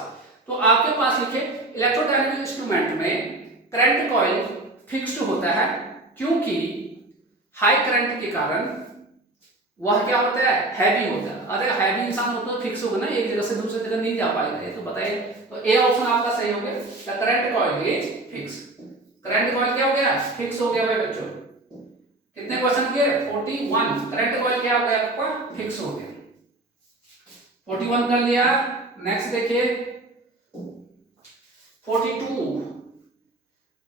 तो आपके पास लिखे इलेक्ट्रोडायनामिक इंस्ट्रूमेंट में करंट कॉइल फिक्स्ड होता है क्योंकि हाई करंट के कारण वह क्या होता है, हैवी होता है। अगर हैवी इंसान होता तो फिक्स होगा ना, एक जगह से दूसरी जगह नहीं जा पाएगा, ये तो बताइए। तो ए ऑप्शन आपका सही हो गया, the current coil is fix. Current coil क्या हो गया, फिक्स हो गया भाई बच्चों। कितने क्वेश्चन किए 41, करंट कॉइल क्या हो गया आपका, फिक्स हो गया। 41 कर लिया। नेक्स्ट देखिए 42,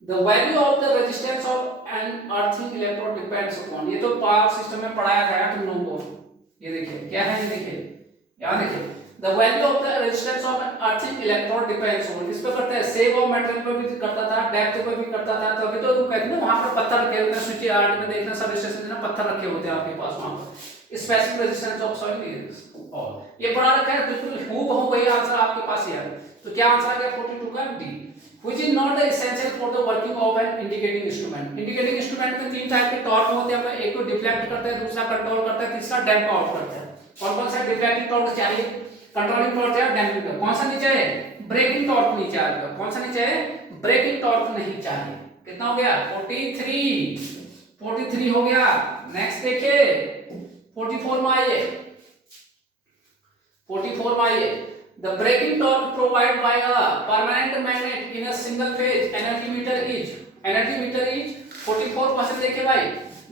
the value of the resistance of an earthing electrode depends upon, ये तो पावर सिस्टम में पढ़ाया गया तुम लोगों को। ये देखिए क्या है, ये देखिए यहाँ देखिए, the value of the resistance of an earthing electrode depends on, किस पे करता है, शेप ऑफ मेटल पे भी करता था, डेप्थ पे भी करता था। तो अभी तो कहते हैं ना वहां पर पत्थर रखे होते हैं, स्विच यार्ड में देखना सब स्टेशन में पत्थर रखे होते हैं आपके पास वहां पर। Specific resistance of soil is, और ये पढ़ा रखा है बिल्कुल हूबहू वही आंसर आपके पास है। तो क्या आंसर आ गया 42 का D, which is not the essential for the working of an indicating instrument। Indicating instrument में तीन टाइप के टॉर्क होते हैं, एक को डिफ्लेक्ट करता है, दूसरा कंट्रोल करता है, तीसरा डैम्प आउट करता है। कौन कौन सा डिफ्लेक्टिंग टॉर्क चाहिए, कंट्रोलिंग टॉर्क चाहिए, डैम्पिंग टॉर्क, कौन सा नहीं चाहिए, ब्रेकिंग टॉर्क नहीं चाहिए, कौन सा नहीं चाहिए, ब्रेकिंग टॉर्क नहीं चाहिए। कितना हो गया 43 हो गया। नेक्स्ट देखिए 44 में आइए, 44 में आइए, the braking torque provided by a permanent magnet in a single phase energy meter is 44% देखिए भाई,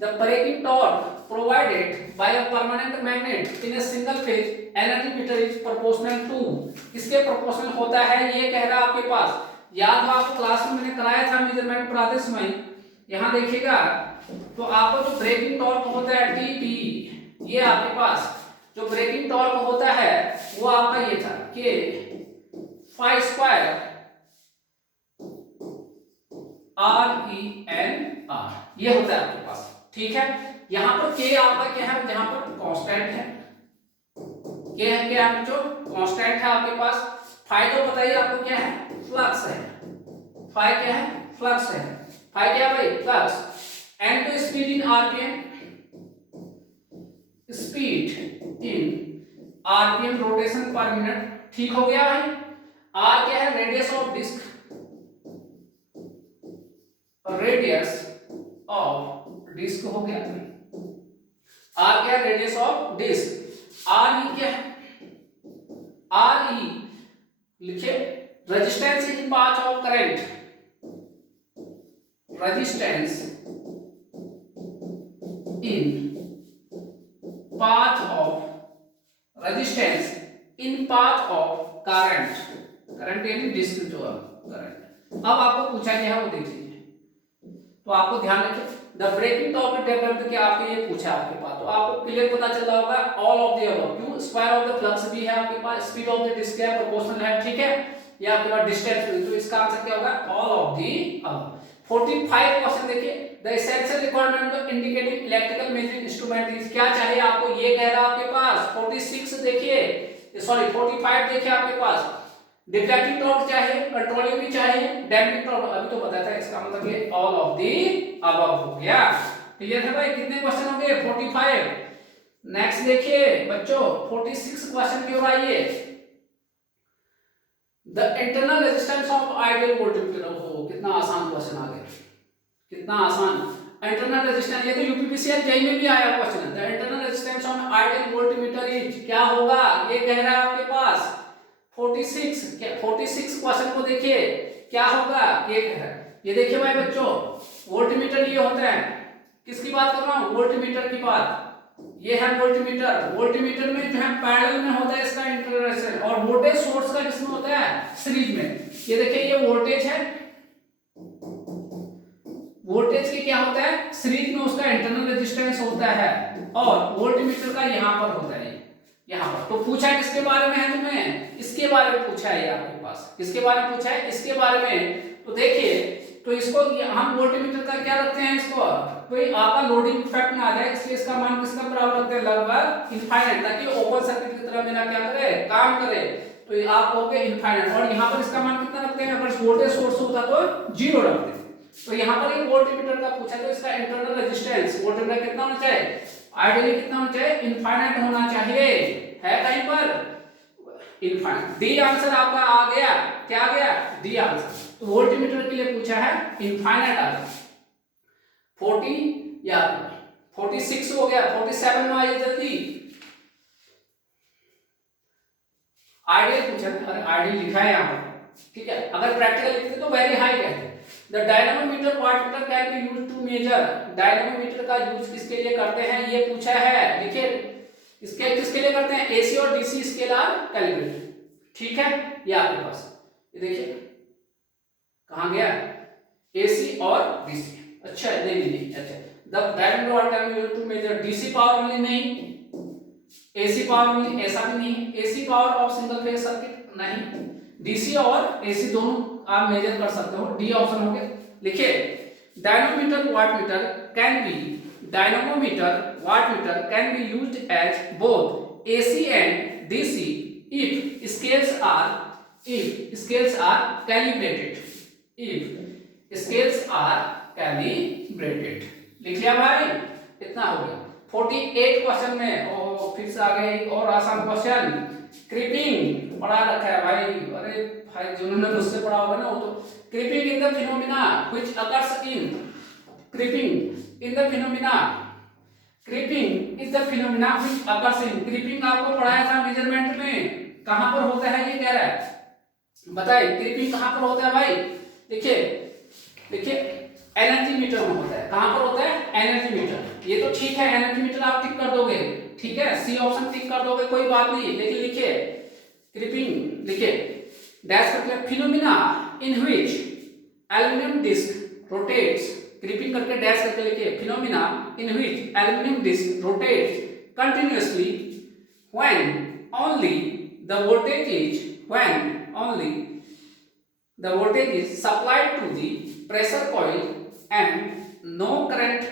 the braking torque provided by a permanent magnet in a single phase energy meter is proportional to, किसके proportional होता है ये कह रहा है आपके पास। याद हो आपको क्लास में मैंने कराया था मेजरमेंट पढ़ाते समय, यहाँ देखिएगा तो आपको जो ब्रेकिंग टॉर्क होता है टीपी, ये आपके पास जो ब्रेकिंग टॉर्क होता है वो आपका ये था कि फाई स्क्वायर RENR, ये होता है आपके पास, ठीक है। यहां पर के आपका क्या है, जहां पर कांस्टेंट है, के है क्या है जो कांस्टेंट है आपके पास। फाई तो बताइए आपको क्या है, फ्लक्स है, फाई क्या है, फ्लक्स है, फाई क्या है भाई, फ्लक्स। एन तो speed in RPM, speed in RPM rotation per minute, ठीक हो गया है। आर क्या है, radius of disc, radius of disc हो गया। आर क्या है, radius of disc. R E क्या है, आर ई लिखे resistance in path of current, resistance in path of resistance in path of current, current यानी डिस्क जो है करंट। अब आपको पूछा गया है वो देख लीजिए, तो आपको ध्यान रखिए द ब्रेकिंग टॉर्क डेवलप्ड क्या आपके ये पूछा आपके पास, तो आपको क्लियर पता चल रहा होगा ऑल ऑफ द अबव, क्यों स्क्वायर ऑफ द फ्लक्स भी है आपके पास, स्पीड ऑफ द डिस्क है, प्रोपोर्शनल है, ठीक है। ये आपके पास डिस्टेंस, तो इसका आंसर क्या होगा all of the above. 45 question देखिए, the essential requirement of indicating electrical measuring instrument is, क्या चाहिए आपको ये कह रहा है आपके पास। 46 देखिए, सॉरी 45 देखिए आपके पास, डिफ्लेक्टिंग टॉर्क चाहिए, कंट्रोलिंग भी चाहिए, डैम्पिंग टॉर्क अभी तो बताया था, इसका मतलब ये ऑल ऑफ द अबव हो गया। क्लियर है भाई, कितने क्वेश्चन हो गए 45। नेक्स्ट देखिए बच्चों 46 क्वेश्चन की ओर आइए। The internal resistance of ideal voltmeter. ओहो कितना आसान क्वेश्चन आ गया, कितना आसान। इंटरनल रेजिस्टेंस, ये तो यूपीपीसीएल जेईई में भी आया question. The internal resistance of ideal voltmeter is, क्या होगा ये कह रहा है आपके पास 46 क्वेश्चन को देखिए क्या होगा ये कह रहा है। ये देखिए भाई बच्चों वोल्टमीटर ये होता है, किसकी बात कर रहा हूं, वोल्टमीटर की बात। ये है वोल्टमीटर, वोल्टमीटर में जो है पैरेलल में होता है इसका इंटरनल रेजिस्टेंस, और वोल्टेज सोर्स का किसमें होता है, सीरीज में। ये देखिए ये वोल्टेज है, वोल्टेज की क्या होता है, सीरीज में उसका इंटरनल रेजिस्टेंस होता है, और वोल्टमीटर का यहां पर होता है, यहां पर। तो पूछा है किसके बारे में है तुम्हें, इसके बारे में पूछा है ये आपके पास, किसके बारे में पूछा है, इसके बारे में। तो देखिए तो इसको हम वोल्टमीटर का क्या रखते हैं, इसको कोई आपका लोडिंग इफेक्ट ना आ जाए, इसलिए इसका मान किसका बराबर रखते हैं, लगभग इनफाइनाइट, ताकि ओपन सर्किट की तरह मेरा क्या करे, काम करे। तो आप हो गए इनफाइनाइट, और यहाँ पर इसका मान कितना रखते हैं, अगर वोल्टेज सोर्स होता तो 0 रखते हैं। तो यहाँ पर ये वोल्टमीटर का पूछा, तो इसका इंटरनल रेजिस्टेंस वोल्टमीटर कितना होना चाहिए, आइडियली कितना होना चाहिए, इनफाइनाइट होना चाहिए, है कहीं पर इनफाइनाइट। डी आंसर आपका आ गया, क्या आ गया, डी आंसर। तो वोल्टमीटर के लिए पूछा है इनफाइनाइट आ गया। 40 या 46 हो गया, 47 में आइए जल्दी। आइडियल पूछा, अरे आइडियल लिखा है यहाँ पर, ठीक है। अगर प्रैक्टिकल लिखते तो वेरी हाई कहते। The dynamometer wattmeter can be used to measure. Dynamometer का यूज किसके लिए करते हैं, ये पूछा है। देखिए इसके किसके लिए करते हैं, एसी और डीसी स्केलर कैलिब्रेटर, ठीक है। ये आपके पास ये देखिए कहां गया, एसी और डीसी। अच्छा नहीं नहीं नहीं, अच्छा the dynamometer watt can be used to measure DC power only, नहीं एसी पावर ओनली, ऐसा भी नहीं, AC power of single phase circuit नहीं, डीसी और एसी दोनों आप मेजर कर सकते हो, डी ऑप्शन हो गया। लिखिए dynamometer wattmeter can be, dynamometer wattmeter can be used as both AC and DC if scales are calibrated, if scales are calibrated. लिख लिया भाई, इतना हो गया 48 क्वेश्चन में। और फिर से आ गए एक और आसान क्वेश्चन, क्रीपिंग पढ़ा रखा है भाई, अरे भाई जिन्होंने मुझसे पढ़ा होगा ना वो तो। Creeping in the phenomena which occurs in, creeping in the phenomena, creeping is the phenomena which occurs in. Creeping आपको पढ़ाया था मेजरमेंट में, कहां पर होता है ये कह रहा है, बताइए क्रीपिंग कहां पर होता है भाई। देखिए देखिए एनर्जी मीटर में होता है, कहां पर होता है, एनर्जी मीटर। ये तो ठीक है, एनर्जी मीटर आप टिक कर दोगे, ठीक है, सी ऑप्शन टिक कर दोगे, कोई बात नहीं। लेकिन लिखिए क्रीपिंग, लिखिए डैश करके phenomena in which aluminium disc rotates, creeping करके डैश करके लिखिए phenomena in which aluminium disc rotates continuously when only the voltage is, when only the voltage is supplied to the pressure coil and no current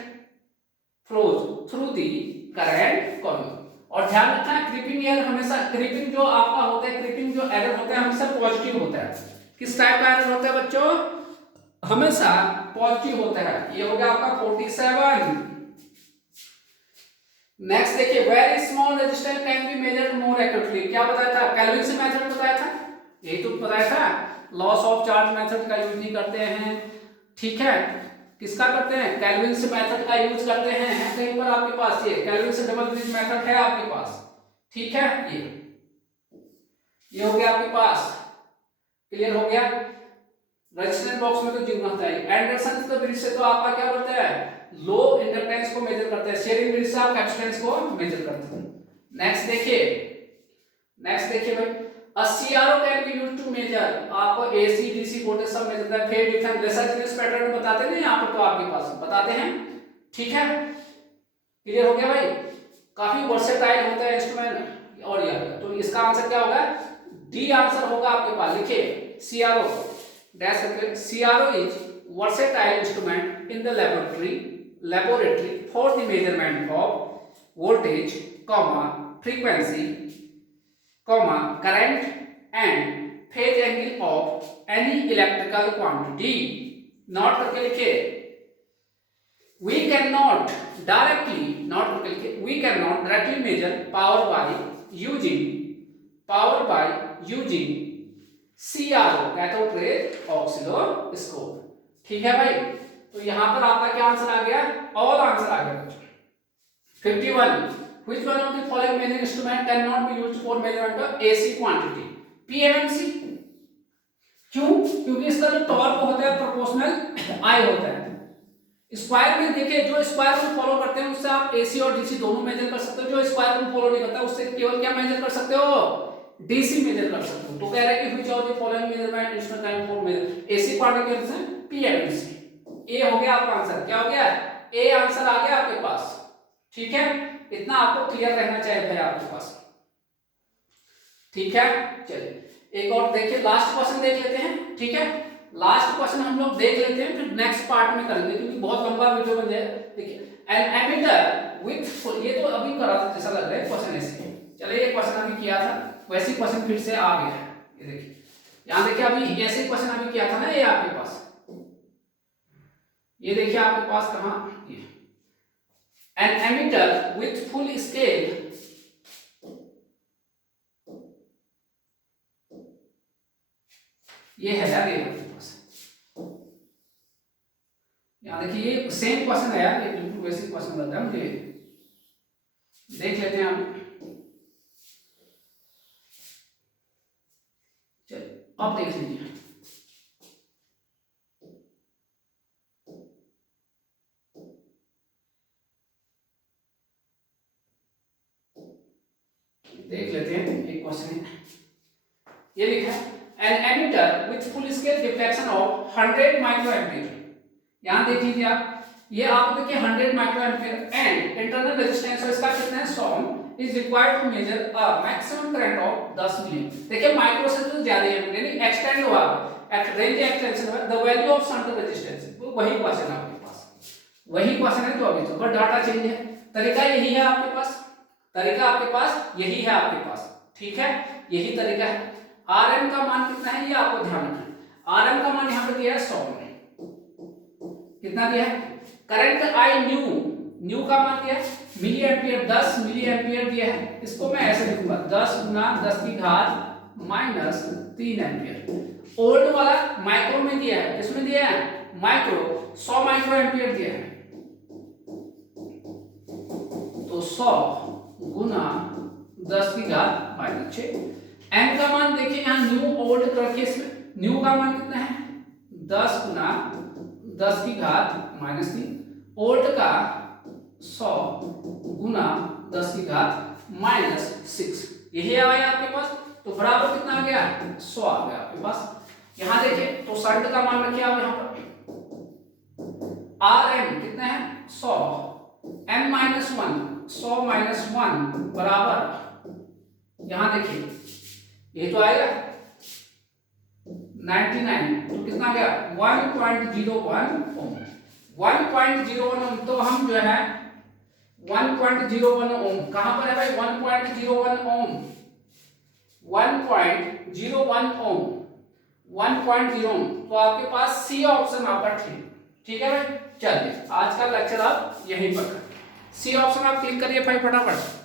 flows through the current coil। और ध्यान रखना है creeping error हमेशा, creeping जो आपका होता है, creeping जो एरर होता है हमेशा पॉजिटिव होता है। किस टाइप का एरर होता है बच्चों, हमेशा पॉजिटिव होता है। ये हो गया आपका 47। नेक्स्ट देखिए very small resistance can be measured more accurately, क्या बताया था, कैल्विन मेथड बताया था, यही तो बताया था। लॉस ऑफ चार्ज मेथड का यूज नहीं करते हैं, ठीक है, किसका करते हैं, कैल्विन मेथड का यूज करते हैं। है कहीं पर आपके पास ये कैल्विन डबल ब्रिज मेथड है आपके पास, ठीक है। ये हो गया आपके पास, क्लियर हो गया। रेजिस्टेंस बॉक्स में तो जीरो होता है। एंडरसन ब्रिज से तो आपका क्या करते हैं, लो इंडक्टेंस को मेजर करते हैं, शेयरिंग ब्रिज से आप कैपेसिटेंस को मेजर करते हैं। नेक्स्ट देखिए भाई A CRO can be used to measure, आपको AC DC वोल्टेज सब मेजर करता है। फेज डिफरेंस रेजिस्टेंस पैटर्न बताते हैं ना यहाँ पर, तो आपके पास बताते हैं, ठीक है, क्लियर हो गया भाई। काफी वर्सेटाइल होता है इंस्ट्रूमेंट। और ये तो इसका आंसर क्या होगा, डी आंसर होगा आपके पास। लिखिए CRO डैश करके, CRO is versatile instrument in the laboratory for the measurement of voltage, frequency, current and phase angle of any electrical quantity। Note करके लिखिए we can not directly, not we can not directly measure power by using CRO cathode ray oscilloscope. ठीक है भाई, तो यहां पर आपका क्या आंसर आ गया? ऑल आंसर आ गया। 51 which one of the following measuring instrument cannot be used for measurement of AC quantity? PMMC। क्यों? क्योंकि इसका जो टॉर्क होता है प्रोपोर्शनल आई होता है। स्क्वायर में देखिए, जो स्क्वायर रूल फॉलो करते हैं उससे आप एसी और डीसी दोनों मेजर कर सकते हो। जो स्क्वायर रूल फॉलो नहीं करता उससे केवल क्या मेजर कर सकते हो? डीसी मेजर कर सकते हो। तो कह रहे हैं कि which of the following measurement instrument can for measure AC quantity है PMMC। ए हो गया आपका आंसर। क्या हो गया? ए आंसर आ गया आपके पास। ठीक है, इतना आपको क्लियर रहना चाहिए भाई आपके पास। ठीक है, चलिए एक और देखिए, लास्ट क्वेश्चन देख लेते हैं। ठीक है, लास्ट क्वेश्चन हम लोग देख लेते हैं, फिर नेक्स्ट पार्ट में करेंगे क्योंकि बहुत लंबा वीडियो बन जाए। देखिए एन एमिटर विथ, ये तो अभी करा था जैसा लग रहा है क्वेश्चन ऐसे। चलिए ये क्वेश्चन अभी किया था, वैसे क्वेश्चन फिर से आ गया है। ये देखिए, यहाँ देखिए अभी ऐसे क्वेश्चन अभी किया था ना, ये आपके पास, ये देखिए आपके पास कहाँ, ये an emitter with full scale ये है यार, ये आपके पास यहाँ देखिए, ये सेम क्वेश्चन है यार, ये बिल्कुल वैसे क्वेश्चन लग रहा है मुझे। देख लेते हैं हम। चलिए अब देख लीजिए। देख लेते हैं एक क्वेश्चन है, ये लिखा है an emitter with full scale deflection of 100 microampere. यहां देख लीजिए आप, ये आप देखिए 100 माइक्रोएम्पियर एंड इंटरनल रेजिस्टेंस इसका कितना है 100 is required to measure a maximum current of 10 milli. देखिए माइक्रो से तो ज्यादा है, यानी एक्सटेंड हुआ, रेंज एक्सटेंशन हुआ, the value of shunt resistance, वही क्वेश्चन है आपके पास, वही क्वेश्चन है जो अभी तो, बट डाटा चेंज है। तरीका यही है आपके पास, तरीका आपके पास यही है आपके पास। ठीक है, यही तरीका है। Rm का मान कितना है ये आपको ध्यान रखना है। Rm का मान यहाँ पे दिया है 100 में, कितना दिया है? करंट I न्यू का मान दिया है मिली एम्पियर, 10 मिली एम्पियर दिया है। इसको मैं ऐसे लिखूंगा 10 गुना 10 की घात माइनस 3 एम्पियर। ओल्ड वाला माइक्रो में दिया है, किसमें दिया है? माइक्रो, 100 माइक्रो एम्पियर दिया है, तो 100 गुना 10 की घात माइनस 6। एन का मान देखिए यहाँ न्यू ओल्ड रखिए, इसमें न्यू का मान कितना है 10 गुना 10 की घात माइनस 3, ओल्ड का 100 गुना 10 की घात माइनस 6, यही आया आपके पास। तो बराबर कितना आ गया? 100 आ गया आपके पास। यहाँ देखिए तो शंट का मान रखिए आप यहाँ पर, आर एम कितना है 100, एम माइनस 1, 100 माइनस 1 बराबर, यहाँ देखिए ये तो आएगा 99, तो कितना आ गया 1.01 ओम। 1.01 ओम, तो हम जो है 1.01 ओम कहां पर है भाई? 1.01 ओम, 1.01 ओम, 1.0 ओम। तो आपके पास सी ऑप्शन आपका ठीक है भाई। चलिए आज का लेक्चर आप यहीं पर, सी ऑप्शन आप क्लिक करिए भाई फटाफट।